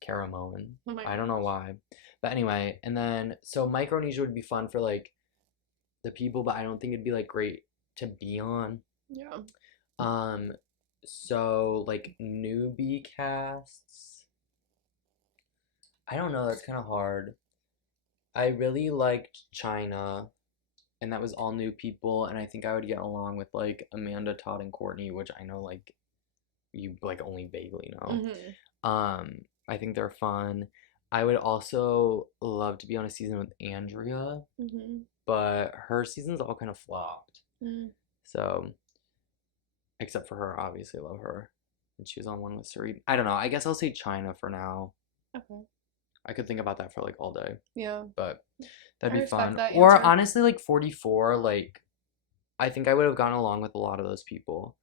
Cara Moen. I don't know why. But anyway, and then so Micronesia would be fun for like the people, but I don't think it'd be like great to be on. Yeah. So like newbie casts. I don't know, that's kind of hard. I really liked China, and that was all new people, and I think I would get along with like Amanda, Todd, and Courtney, which I know like you like only vaguely know. I think they're fun. I would also love to be on a season with Andrea, but her seasons all kind of flopped. So, except for her, obviously, I love her. And she was on one with Suri. I don't know. I guess I'll say China for now. Okay. I could think about that for like all day. Yeah. But that'd be fun. That or answer. honestly, like 44, like, I think I would have gone along with a lot of those people.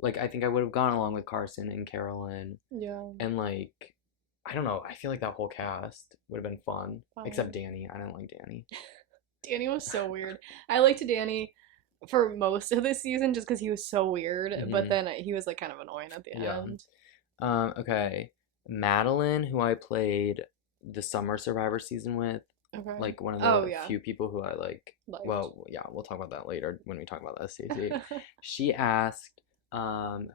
Like, I think I would have gone along with Carson and Carolyn. Yeah. And like, I don't know. I feel like that whole cast would have been fun. Except Danny. I didn't like Danny. Danny was so weird. I liked Danny for most of this season just because he was so weird. But then he was like kind of annoying at the end. Okay. Madeline, who I played the Summer Survivor season with. Okay. Like one of the few people who I like. Liked. Well, yeah, we'll talk about that later when we talk about the SCC. She asked,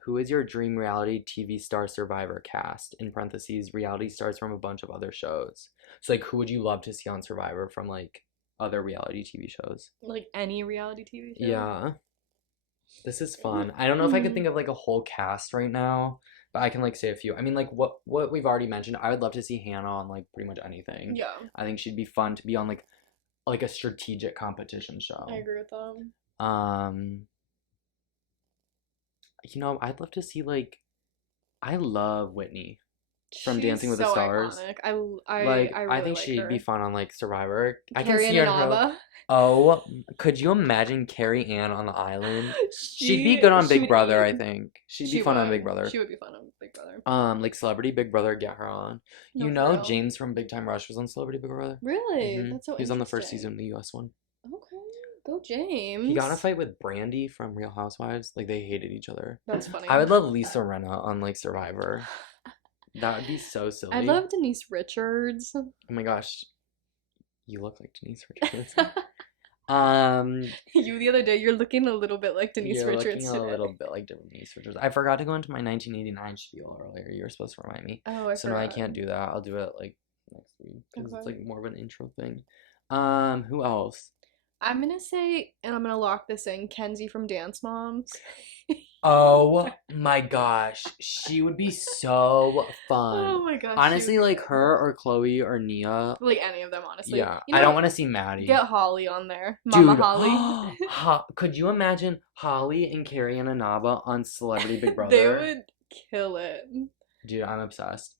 who is your dream reality TV star Survivor cast? In parentheses, reality stars from a bunch of other shows. So like, who would you love to see on Survivor from like other reality TV shows? Like any reality TV show? Yeah. This is fun. I don't know if I could think of like a whole cast right now, but I can like say a few. I mean, like what we've already mentioned. I would love to see Hannah on like pretty much anything. Yeah. I think she'd be fun to be on like a strategic competition show. I agree with them. You know, I'd love to see like, I love Whitney from Dancing with the Stars. Iconic. I really think she'd her. be fun on like Survivor. I can see her. Oh, could you imagine Carrie Ann on the island? She'd be good on Big Brother, I think. She'd be fun on Big Brother. She would be fun on Big Brother. Like Celebrity Big Brother, get her on. No, you know, James from Big Time Rush was on Celebrity Big Brother. Really? That's so. He was on the first season of the US one. Okay. Go James. He got in a fight with Brandy from Real Housewives. Like they hated each other. That's funny. I would love Lisa Rinna on like Survivor. That would be so silly. I love Denise Richards. Oh my gosh. You look like Denise Richards. You the other day, you're looking a little bit like Denise Richards today. A little bit like Denise Richards. I forgot to go into my 1989 spiel earlier. You were supposed to remind me. Oh, I forgot. No, I can't do that. I'll do it like next week because it's like more of an intro thing. Who else? I'm gonna say, and I'm gonna lock this in, Kenzie from Dance Moms. Oh my gosh, she would be so fun. Oh my gosh. Honestly, like her or Chloe or Nia. Like any of them, honestly. Yeah, you know, I don't want to see Maddie. Get Holly on there. Mama Dude, Holly. Could you imagine Holly and Carrie and Anaba on Celebrity Big Brother? They would kill it. Dude, I'm obsessed.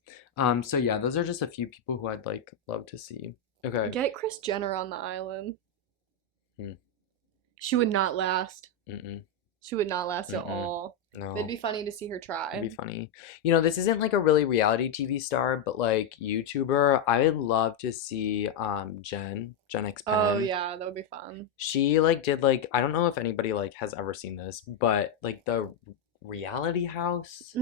So yeah, those are just a few people who I'd like love to see. Okay. Get Kris Jenner on the island. She would not last. She would not last at all. No. It'd be funny to see her try. It'd be funny. You know, this isn't like a really reality TV star, but like YouTuber, I would love to see Jen X Pen. Oh yeah, that would be fun. She like did like, I don't know if anybody like has ever seen this, but like the Reality House.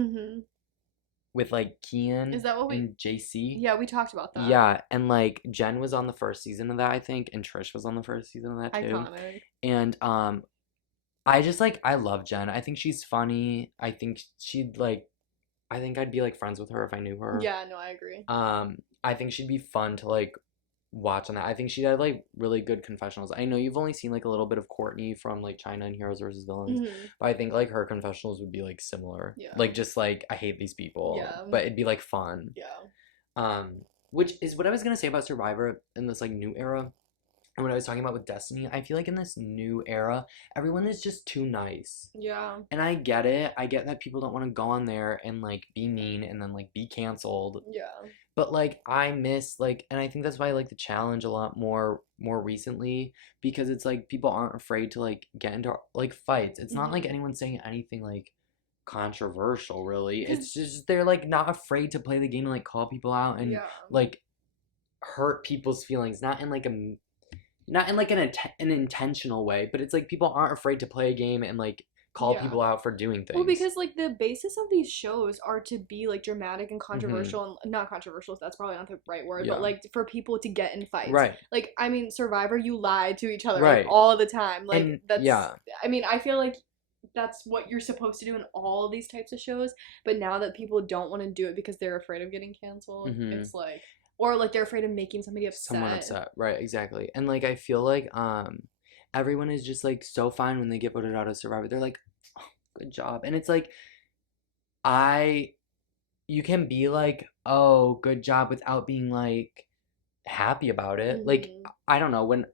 With like Kian and JC. Yeah, we talked about that. Yeah, and like Jen was on the first season of that, I think, and Trish was on the first season of that too. Iconic. And I just like I love Jen. I think she's funny. I think she'd like I think I'd be like friends with her if I knew her. Yeah, no, I agree. I think she'd be fun to like watch on that. I think she'd have like really good confessionals. I know you've only seen like a little bit of Courtney from like China and Heroes versus Villains, Hmm. but I think like her confessionals would be like similar. Yeah. Like just like I hate these people, Yeah. but it'd be like fun. Yeah. Which is what I was gonna say about Survivor in this like new era. And what I was talking about with Destiny, I feel like in this new era, everyone is just too nice. Yeah. And I get it. I get that people don't want to go on there and like be mean and then like be canceled. Yeah. But like I miss like and I think that's why I like the challenge a lot more recently because it's like people aren't afraid to like get into like fights. It's not like Mhm. anyone's saying anything like controversial really. It's 'Cause just they're like not afraid to play the game and like call people out and yeah. like hurt people's feelings, not in like an intentional way, but it's like people aren't afraid to play a game and like call Yeah. people out for doing Well, things. because like the basis of these shows are to be like dramatic and Hmm. controversial and not controversial, that's probably not the right word, Yeah. but like for people to get in fights. Right. Like, I mean, Survivor, you lie to each other like Right. all the time. Like And that's yeah. I mean, I feel like that's what you're supposed to do in all these types of shows, but now that people don't want to do it because they're afraid of getting canceled, Hmm. it's like or like they're afraid of making somebody Someone upset. upset. Right, exactly. And like I feel like everyone is just like so fine when they get voted out of Survivor. They're like, oh, good job. And it's like I you can be like, "Oh, good job," without being like happy about it. Like Mhm. I don't know, when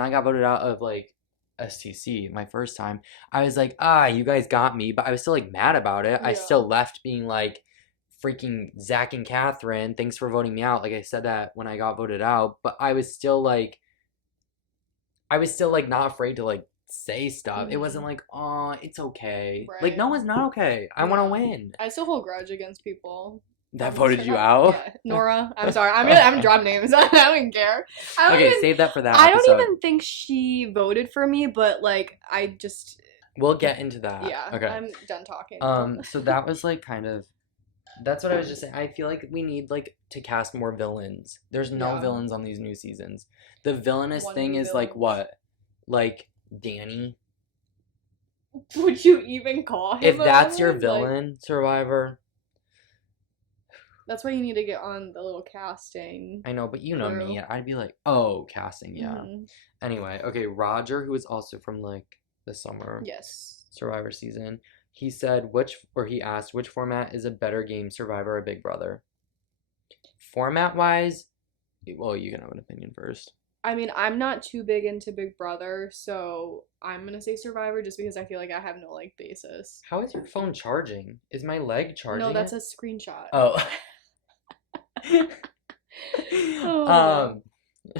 I got voted out of like STC my first time, I was like, "Ah, you guys got me," but I was still like mad about it. I Yeah. still left being like freaking Zach and Catherine, thanks for voting me out. Like I said that when I got voted out, but I was still like not afraid to like say stuff. It wasn't Mhm. like, oh, it's okay. Like Right. no, it's not okay. I want to Yeah. win. I still hold grudge against people That from voted you out. yeah, Nora. I'm sorry. I'm dropping names. I don't care. I don't Okay, even save that for that I don't episode. even think she voted for me, but like I just We'll get into that. yeah, Okay. I'm done talking now. So that was like kind of that's what I was just saying. I feel like we need like to cast more villains. There's no Yeah. villains on these new seasons. The villainous thing Wannabe is like villains. what? Like Danny. Would you even call him If a that's your villain? Like, villain, Survivor, that's why you need to get on the little casting. I know, but you know crew. me, I'd be like, oh, casting, yeah. Mhm. Anyway, okay, Roger, who is also from like the summer Yes. Survivor season, he asked which format is a better game, Survivor or Big Brother? Format wise, well, you can have an opinion first. I mean, I'm not too big into Big Brother, so I'm gonna say Survivor just because I feel like I have no like basis. How is your phone charging? Is my leg charging? No, that's it? a screenshot. Oh. Oh.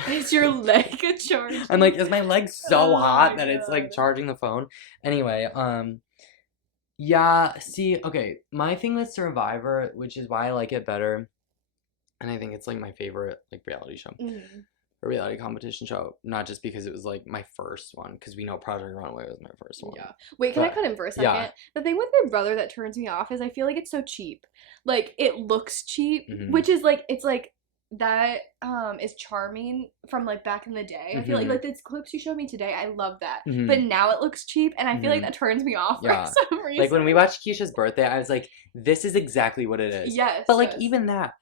Is your leg a charge? I'm like, is my leg so Oh hot my that it's like God. charging the phone? Anyway, yeah, see, okay, my thing with Survivor, which is why I like it better, and I think it's like my favorite like reality show, Mhm. a reality competition show, not just because it was like my first one, because we know Project Runway was my first one. Yeah. Wait, can I But, cut in for a yeah. second? The thing with Big Brother that turns me off is I feel like it's so cheap. Like it looks cheap, Mhm. which is like it's like that is charming from like back in the day. I feel Mhm. like the clips you showed me today, I love that. Mhm. But now it looks cheap and I feel like Mhm. that turns me off Yeah. for some reason. Like when we watched Keisha's birthday, I was like, this is exactly what it is. Yes. But like yes. even that,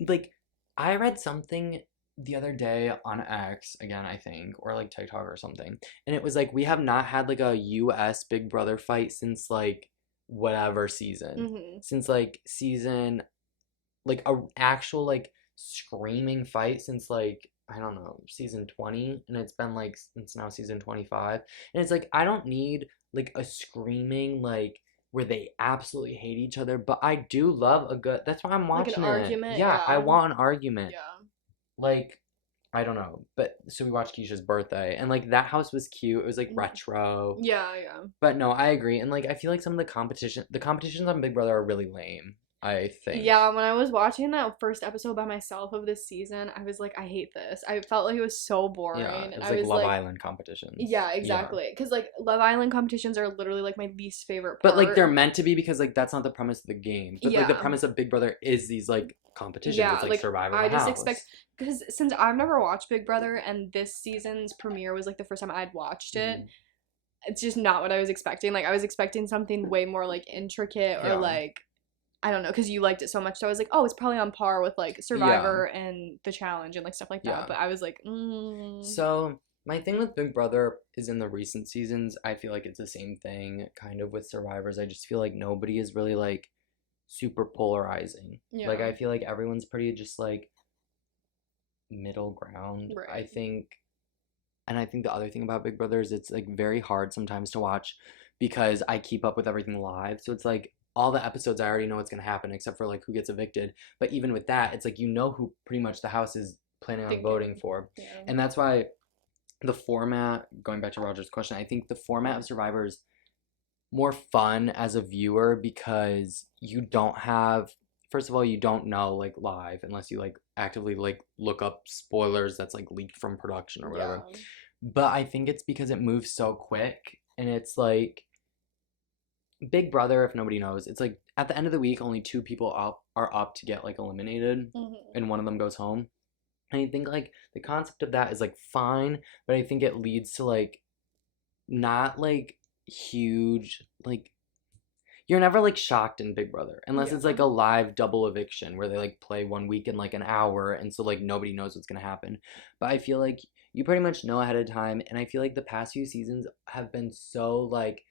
like I read something the other day on X again, I think, or like TikTok or something, and it was like we have not had like a US Big Brother fight since like whatever season, Mhm. since like season, like a actual like screaming fight since like I don't know season 20, and it's been like since now season 25, and it's like I don't need like a screaming like where they absolutely hate each other, but I do love a good. That's why I'm Like watching an it. argument, Yeah, I yeah. want an argument. Yeah. Like I don't know, but so we watched Keisha's birthday, and like that house was cute. It was like Mhm. retro. Yeah, yeah. But no, I agree, and like I feel like some of the competitions on Big Brother are really lame. I think. Yeah, when I was watching that first episode by myself of this season, I was like, I hate this. I felt like it was so boring. Yeah, it and was I like was Love like, Island competitions. yeah, exactly. Because like Love Island competitions are literally like my least favorite But part. like they're meant to be because like that's not the premise of the game. But like the Yeah. premise of Big Brother is these like competitions. Yeah, It's like like, Survivor I the just House. expect because since I've never watched Big Brother and this season's premiere was like the first time I'd watched it, Mhm. it's just not what I was expecting. Like, I was expecting something way more, like, intricate or, like, I don't know, because you liked it so much. So I was like, oh, it's probably on par with, like, Survivor and The Challenge and, like, stuff like that. But I was like, So, my thing with Big Brother is in the recent seasons, I feel like it's the same thing kind of with Survivors. I just feel like nobody is really, like, super polarizing. Like, I feel like everyone's pretty just, like, middle ground. Right. I think the other thing about Big Brother is it's, like, very hard sometimes to watch because I keep up with everything live. So it's, like, all the episodes I already know what's going to happen except for, like, who gets evicted. But even with that, it's, like, you know who pretty much the house is planning on voting for. And that's why the format, going back to Roger's question, I think the format of Survivor is more fun as a viewer because you don't have, first of all, you don't know, like, live unless you, like, actively, like, look up spoilers that's, like, leaked from production or whatever. But I think it's because it moves so quick, and it's like Big Brother, if nobody knows, it's like at the end of the week only 2 people are up to get, like, eliminated, and one of them goes home. And I think, like, the concept of that is, like, fine, but I think it leads to, like, not, like, huge, like, you're never, like, shocked in Big Brother unless it's, like, a live double eviction where they, like, play one week in, like, an hour, and so, like, nobody knows what's gonna happen. But I feel like you pretty much know ahead of time, and I feel like the past few seasons have been so, like,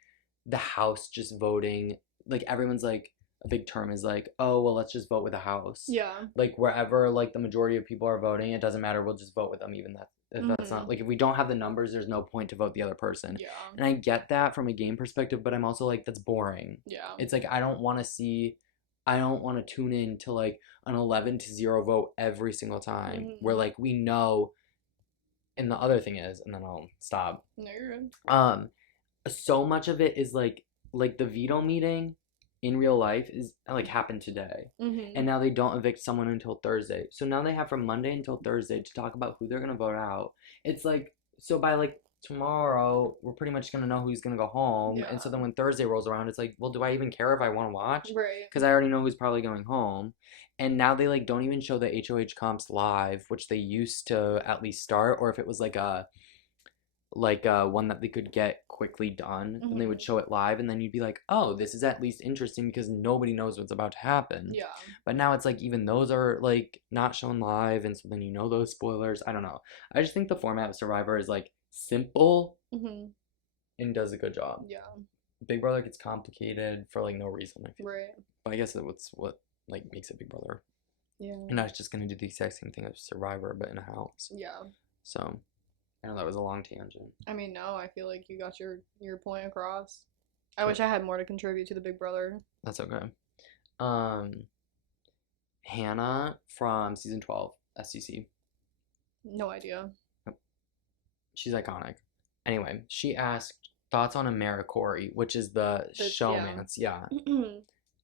the house just voting, like, everyone's, like, a big term is, like, oh, well, let's just vote with the house. Like, wherever, like, the majority of people are voting, it doesn't matter, we'll just vote with them, even that if that's not, like, if we don't have the numbers, there's no point to vote the other person. And I get that from a game perspective, but I'm also like, that's boring. It's like, I don't want to tune in to, like, an 11-0 vote every single time where, like, we know. And the other thing is, and then I'll stop. No, you're good. So much of it is like the veto meeting in real life is, like, happened today, and now they don't evict someone until Thursday. So now they have from Monday until Thursday to talk about who they're gonna vote out. It's like, so by, like, tomorrow we're pretty much gonna know who's gonna go home, and so then when Thursday rolls around, it's like, well, do I even care if I want to watch? Because I already know who's probably going home. And now they, like, don't even show the HOH comps live, which they used to at least start, or if it was like a one that they could get quickly done, then they would show it live, and then you'd be like, oh, this is at least interesting because nobody knows what's about to happen. But now it's like even those are, like, not shown live, and so then you know those spoilers. I don't know. I just think the format of Survivor is, like, simple and does a good job. Big Brother gets complicated for, like, no reason, I feel. But I guess that's what, like, makes it Big Brother. And I was just gonna do the exact same thing as Survivor, but in a house. So I know that was a long tangent. I mean, no, I feel like you got your point across. I wish I had more to contribute to the Big Brother. That's okay. Hannah from season 12, STC. No idea. She's iconic. Anyway, she asked thoughts on AmeriCorey, which is the showmance.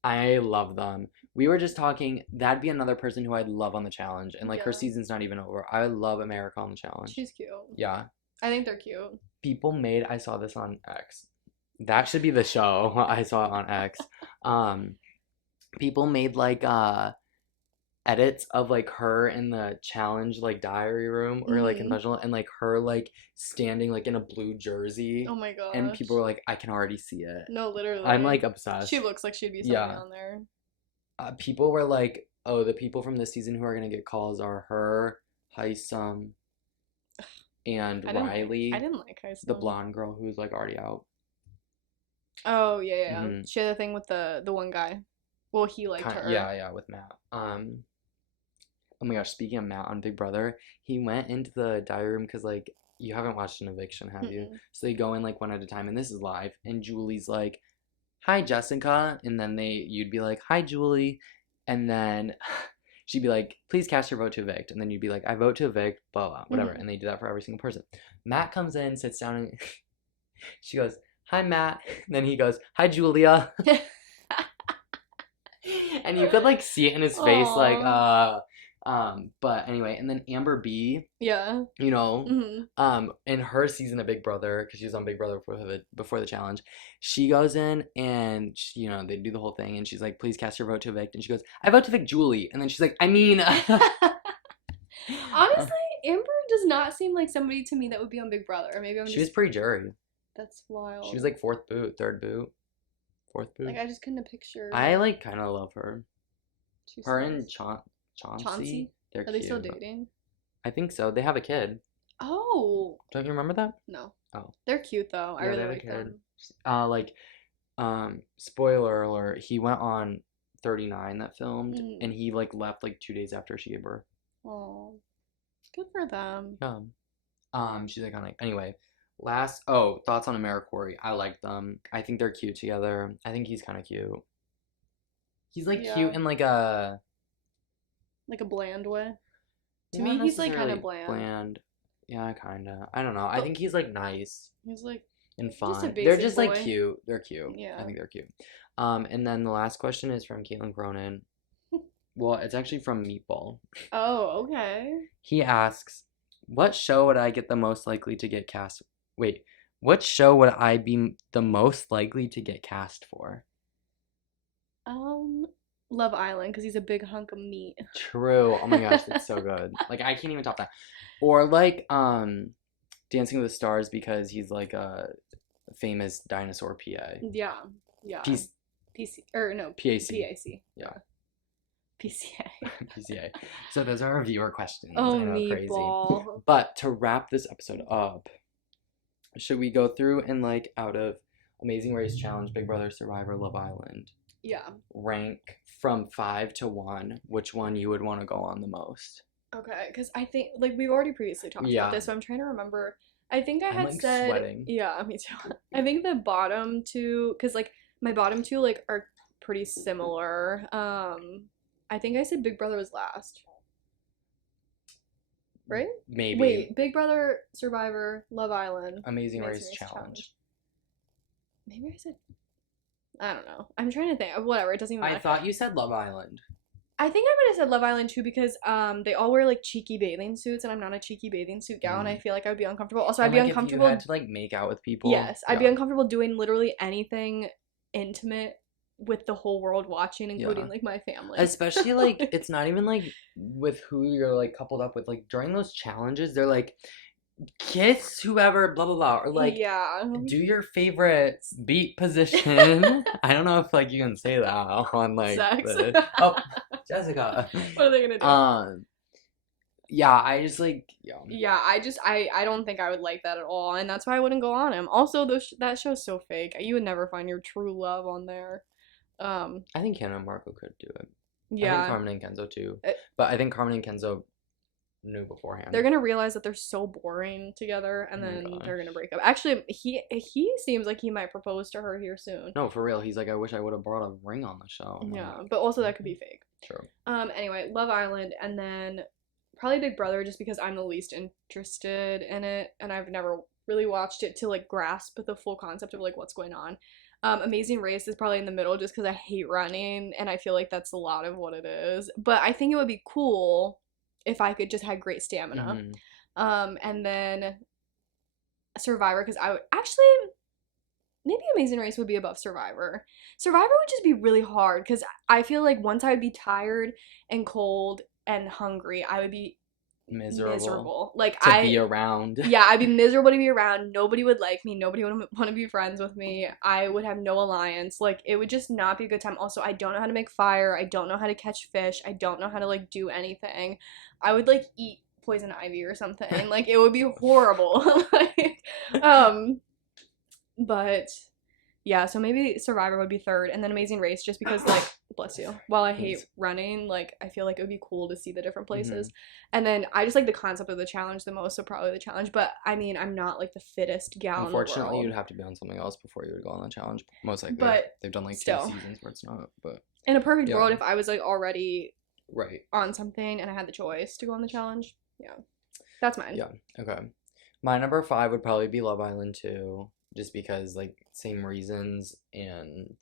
I love them. We were just talking, that'd be another person who I'd love on the challenge, and, like, her season's not even over. I love America on the challenge. She's cute. Yeah. I think they're cute. I saw this on X. That should be the show. I saw it on X. People made, like, edits of, like, her in the challenge, like, diary room or, like, confessional, and, like, her, like, standing, like, in a blue jersey. Oh my god. And people were like, I can already see it. No, literally. I'm, like, obsessed. She looks like she'd be something on there. People were like, oh, the people from this season who are gonna get calls are her, Heisem, and Riley. I didn't like Heisem. The blonde girl who's, like, already out. Oh, yeah. She had a thing with the one guy. Well, he liked her. Yeah, with Matt. Oh my gosh, speaking of Matt on Big Brother, he went into the diary room because, like, you haven't watched an eviction, have you? So they go in, like, one at a time, and this is live, and Julie's like, hi, Jessica, and then you'd be like, hi, Julie, and then she'd be like, please cast your vote to evict, and then you'd be like, I vote to evict, blah, blah, whatever, and they do that for every single person. Matt comes in, sits down, and she goes, hi, Matt, and then he goes, hi, Julia, and you could, like, see it in his face, like, but anyway, and then Amber B, you know, in her season of Big Brother, because she was on Big Brother before the challenge, she goes in and she, you know, they do the whole thing, and she's like, please cast your vote to evict, and she goes, I vote to evict Julie, and then she's like, I mean, honestly, Amber does not seem like somebody to me that would be on Big Brother. Or maybe she was pre-jury. That's wild. She was like fourth boot, third boot, fourth boot. Like I just couldn't picture. I like kind of love her. She's Her nice. and Chauncey, they're Are cute. they still dating? I think so. They have a kid. Oh. Don't you remember that? No. Oh. They're cute though. I Yeah, really they have a like kid. them. Like, spoiler alert, he went on 39 that filmed, and he like left like 2 days after she gave birth. Oh. Good for them. Yeah. She's iconic. Anyway, thoughts on AmeriCorey. I like them. I think they're cute together. I think he's kind of cute. He's like cute in like a bland way. To not me, he's like kind necessarily of bland. Yeah, kind of. I don't know. I think he's like nice He's like and just a fun. basic They're just boy. like cute. They're cute. Yeah. I think they're cute. And then the last question is from Caitlin Cronin. Well, it's actually from Meatball. Oh, okay. He asks, "What show would I get the most likely to get cast? Wait, what show would I be the most likely to get cast for?" Love Island, because he's a big hunk of meat. True. Oh my gosh, that's so good. Like I can't even top that. Or like Dancing with the Stars, because he's like a famous dinosaur PA. Yeah. Yeah. PC or no, PAC. PAC. Yeah. PCA. PCA. So those are our viewer questions. Oh, I know, Meatball. crazy. But to wrap this episode up, should we go through and like out of Amazing Race, Challenge, Big Brother, Survivor, Love Island, Yeah. rank from 5 to 1, which one you would want to go on the most? Okay, because I think, like, we've already previously talked about this, so I'm trying to remember. I think I had like said, sweating. Yeah, me too. I think the bottom two, because, like, my bottom two, like, are pretty similar. I think I said Big Brother was last. Right? Maybe. Wait, Big Brother, Survivor, Love Island. Amazing Race, Challenge. Maybe I said, I don't know. I'm trying to think. Whatever, it doesn't even matter. I thought you said Love Island. I think I might have said Love Island too, because they all wear like cheeky bathing suits, and I'm not a cheeky bathing suit gal, and I feel like I would be uncomfortable. Also, I'd be uncomfortable. If you had to like make out with people. Yes, I'd be uncomfortable doing literally anything intimate with the whole world watching, including like my family. Especially like it's not even like with who you're like coupled up with. Like during those challenges, they're like, kiss whoever, blah blah blah, or like do your favorite beat position. I don't know if like you can say that on like sex. Jessica. What are they gonna do? Yeah, I just like I don't think I would like that at all, and that's why I wouldn't go on him. Also, that show's so fake. You would never find your true love on there. I think Hannah and Marco could do it. Yeah. I think Carmen and Kenzo too. But I think Carmen and Kenzo knew beforehand. They're gonna realize that they're so boring together, and then they're gonna break up. Actually, he seems like he might propose to her here soon. No, for real. He's like, I wish I would have brought a ring on the show. Yeah, but also that could be fake. True. Anyway, Love Island, and then probably Big Brother, just because I'm the least interested in it, and I've never really watched it to like grasp the full concept of like what's going on. Amazing Race is probably in the middle, just because I hate running, and I feel like that's a lot of what it is. But I think it would be cool if I could just have great stamina. And then Survivor, because I would actually, maybe Amazing Race would be above Survivor. Survivor would just be really hard, because I feel like once I would be tired and cold and hungry, I would be miserable. Like to be around. Yeah, I'd be miserable to be around. Nobody would like me. Nobody would want to be friends with me. I would have no alliance. Like, it would just not be a good time. Also, I don't know how to make fire. I don't know how to catch fish. I don't know how to like do anything. I would like eat poison ivy or something. Like, it would be horrible. Like, but yeah, so maybe Survivor would be third, and then Amazing Race, just because, like, bless you, while I hate running, like, I feel like it would be cool to see the different places. And then I just like the concept of the challenge the most, so probably the challenge. But I mean, I'm not like the fittest gal. Unfortunately, you'd have to be on something else before you would go on the challenge, most likely. But they've done like still, 2 seasons where it's not. But in a perfect world, if I was like already right on something and I had the choice to go on the challenge, that's mine. Yeah. Okay. My number 5 would probably be Love Island too. Just because, like, same reasons, and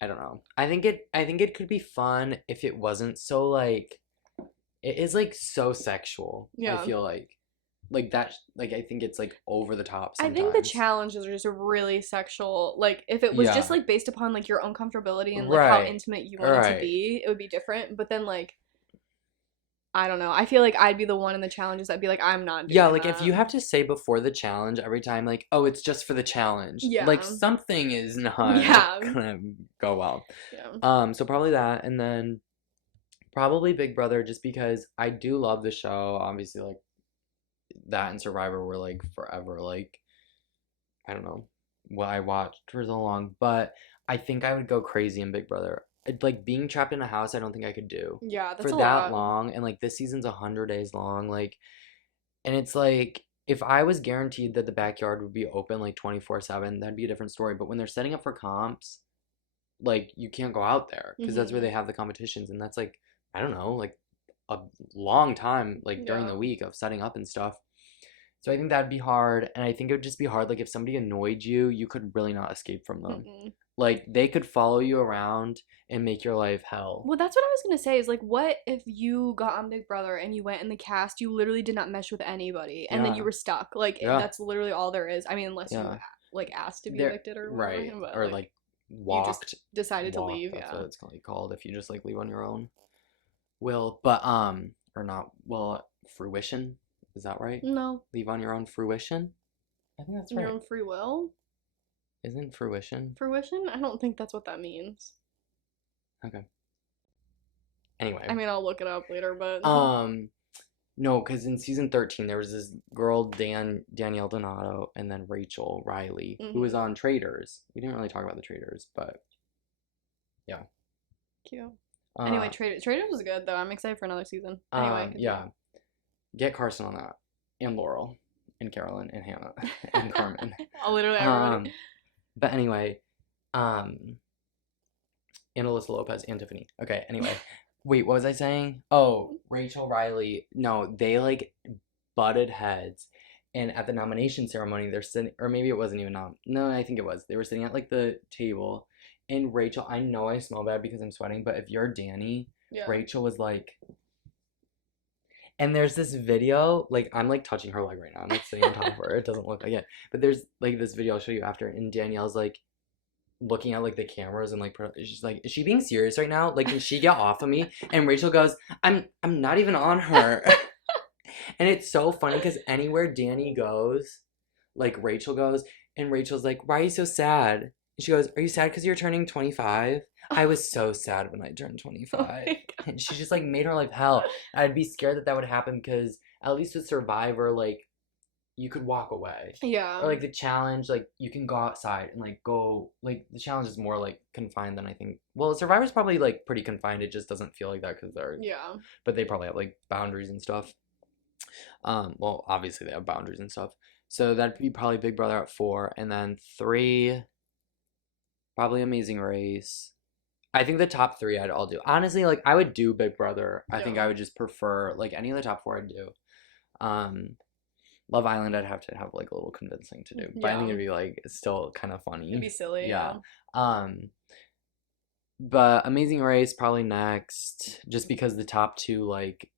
I don't know. I think it could be fun if it wasn't so, like, it is, like, so sexual. Yeah. I feel like that, like, I think it's, like, over the top sometimes. I think the challenges are just really sexual. Like, if it was just, like, based upon, like, your own comfortability and, like, how intimate you want it to be, it would be different. But then, like, I don't know. I feel like I'd be the one in the challenges that'd be like, I'm not doing Yeah, like if that. you have to say before the challenge every time, like, oh, it's just for the challenge. Yeah. Like something is not Yeah. gonna go well. Yeah. So probably that, and then probably Big Brother, just because I do love the show. Obviously, like that and Survivor were like forever. Like I don't know what I watched for so long, but I think I would go crazy in Big Brother. Like being trapped in a house, I don't think I could do Yeah, that's for a that lot. long. And like this season's 100 days long. Like, and it's like if I was guaranteed that the backyard would be open like 24/7, that'd be a different story. But when they're setting up for comps, like you can't go out there because that's where Mm-hmm. they have the competitions, and that's like I don't know, like a long time like during Yeah. the week of setting up and stuff. So I think that'd be hard, and I think it would just be hard. Like if somebody annoyed you, you could really not escape from them. Mm-mm. Like they could follow you around and make your life hell. Well, that's what I was gonna say. Is like, what if you got on Big Brother and you went in the cast? You literally did not mesh with anybody, and then you Yeah, were stuck. Like, yeah, that's literally all there is. I mean, unless you yeah. like asked to be They're evicted or right, whatever, but or like like you just walked, decided to walk. leave. That's Yeah. what it's called if you just like leave on your own will. But or not. Well, fruition. Is that right? No, Leave on your own fruition. I think that's your right. own free will. Isn't fruition? Fruition? I don't think that's what that means. Okay. I Anyway. mean, I'll look it up later, but No, because in season 13 there was this girl Danielle Donato and then Rachel Riley who was mm-hmm. on Traders. We didn't really talk about the Traders, but yeah. Cute. Anyway, Uh, Traders was good though. I'm excited for another season. Anyway, continue. yeah. Get Carson on that, and Laurel, and Carolyn, and Hannah, and Carmen. Literally Um, everybody. but anyway, and Alyssa Lopez and Tiffany. Okay. Anyway, wait, what was I saying? Oh, Rachel Riley. No, they like butted heads. And at the nomination ceremony, they're sitting, or maybe it wasn't even no, I think it was. They were sitting at like the table, and Rachel, I know I smell bad because I'm sweating, but if you're Danny, Yeah. Rachel was like, and there's this video, like I'm like touching her leg right now. I'm like sitting on top of her. It doesn't look like it, but there's like this video I'll show you after, and Danielle's like looking at like the cameras and like she's like, is she being serious right now? Like, can she get off of me? And Rachel goes, I'm not even on her. And it's so funny because anywhere Danny goes, like Rachel goes, and Rachel's like, why are you so sad? And she goes, are you sad because you're turning 25? I was so sad when I turned Oh 25. my And she just like made her life hell. I'd be scared that that would happen because at least with Survivor, like you could walk away. Yeah. Or like the challenge, like you can go outside and like go, like the challenge is more like confined than I think. Well, Survivor's probably like pretty confined. It just doesn't feel like that because they're, Yeah. but they probably have like boundaries and stuff. Well, obviously they have boundaries and stuff. So that'd be probably Big Brother at 4, and then 3, probably Amazing Race. I think the top 3 I'd all do. Honestly, like I would do Big Brother. I think Yeah. I would just prefer like any of the top 4 I'd do. Love Island I'd have to have like a little convincing to do. But I think Yeah. it'd be like still kind of funny. It'd be silly. Yeah. Yeah. But Amazing Race probably next, just because the top 2 like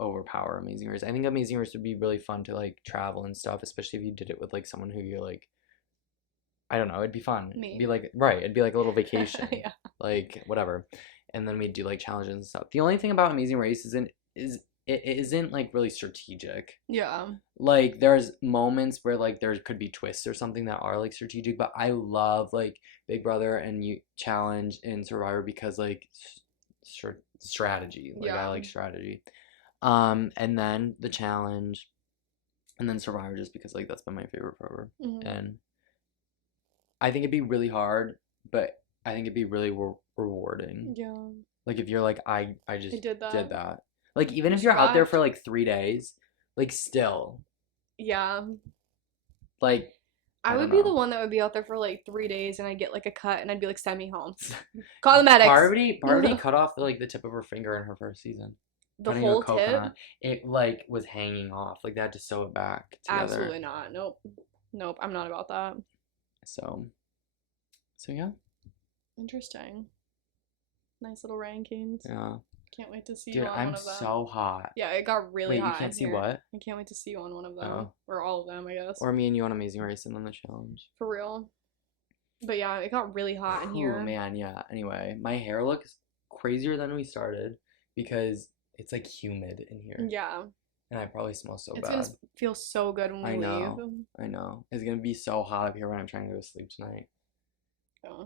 overpower Amazing Race. I think Amazing Race would be really fun to like travel and stuff, especially if you did it with like someone who you're like, I don't know, it'd be fun. Me. It'd be like, right, it'd be like a little vacation. Yeah. Like whatever. And then we'd do like challenges and stuff. The only thing about Amazing Race is it isn't like really strategic. Yeah. Like there's moments where like there could be twists or something that are like strategic, but I love like Big Brother and you challenge and Survivor because like strategy. Like I Yeah. like strategy. And then the challenge, and then Survivor just because like that's been my favorite forever. Mm-hmm. And I think it'd be really hard, but I think it'd be really rewarding. Yeah. Like if you're like I just did that. Like even You if you're out there survived. for like 3 days, like still Yeah. like I I would don't be the know. one that would be out there for like 3 days and I'd get like a cut and I'd be like, send me home. Call the medics. Barbie cut off like the tip of her finger in her first season. The Putting a whole coconut. tip? It like was hanging off. Like they had to sew it back together. Absolutely not. Nope. Nope. I'm not about that. So yeah. Interesting. Nice little rankings. Yeah. Can't wait to see Dude, you on I'm one of them. so hot. Yeah, it got really Wait, hot. you can't in see here. what? I can't wait to see you on one of them. Oh. Or all of them, I guess. Or me and you on Amazing Race and then the challenge. For real. But yeah, it got really hot in here. Oh man, yeah. Anyway, my hair looks crazier than we started because It's like humid in here. Yeah. And I probably smell so It's bad. gonna feel so good when we leave. I know. It's gonna be so hot up here when I'm trying to go to sleep tonight. Yeah.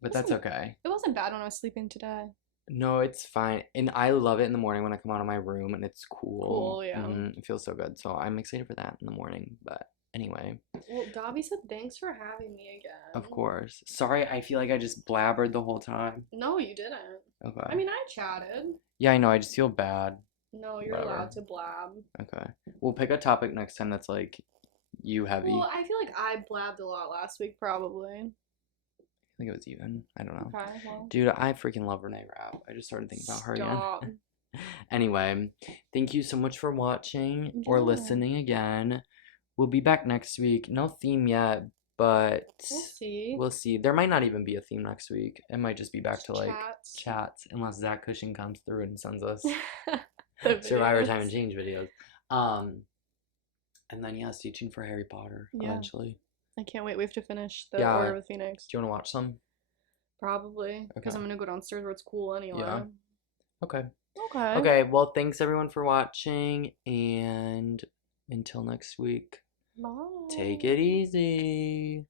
But that's okay. It wasn't bad when I was sleeping today. No, it's fine. And I love it in the morning when I come out of my room and it's cool. Cool, yeah. It feels so good. So I'm excited for that in the morning. But anyway. Well, Dobby said thanks for having me again. Of course. Sorry, I feel like I just blabbered the whole time. No, you didn't. Okay. I mean, I chatted. Yeah, I know. I just feel bad. No, you're Whatever. allowed to blab. Okay. We'll pick a topic next time that's like you heavy. Well, I feel like I blabbed a lot last week, probably. I think it was even. I don't know. Okay, well. Dude, I freaking love Renee Rapp. I just started thinking about her Stop. again. Anyway, thank you so much for watching or listening again. We'll be back next week. No theme yet, but we'll see. We'll see. There might not even be a theme next week. It might just be back to like chats unless Zach Cushing comes through and sends us Survivor Time and Change videos. And then stay tuned for Harry Potter eventually. I can't wait. We have to finish the Order of the Phoenix. Do you want to watch some? Probably. Because I'm going to go downstairs where it's cool anyway. Yeah. Okay. Okay. Okay. Well, thanks everyone for watching. And until next week. Bye. Take it easy.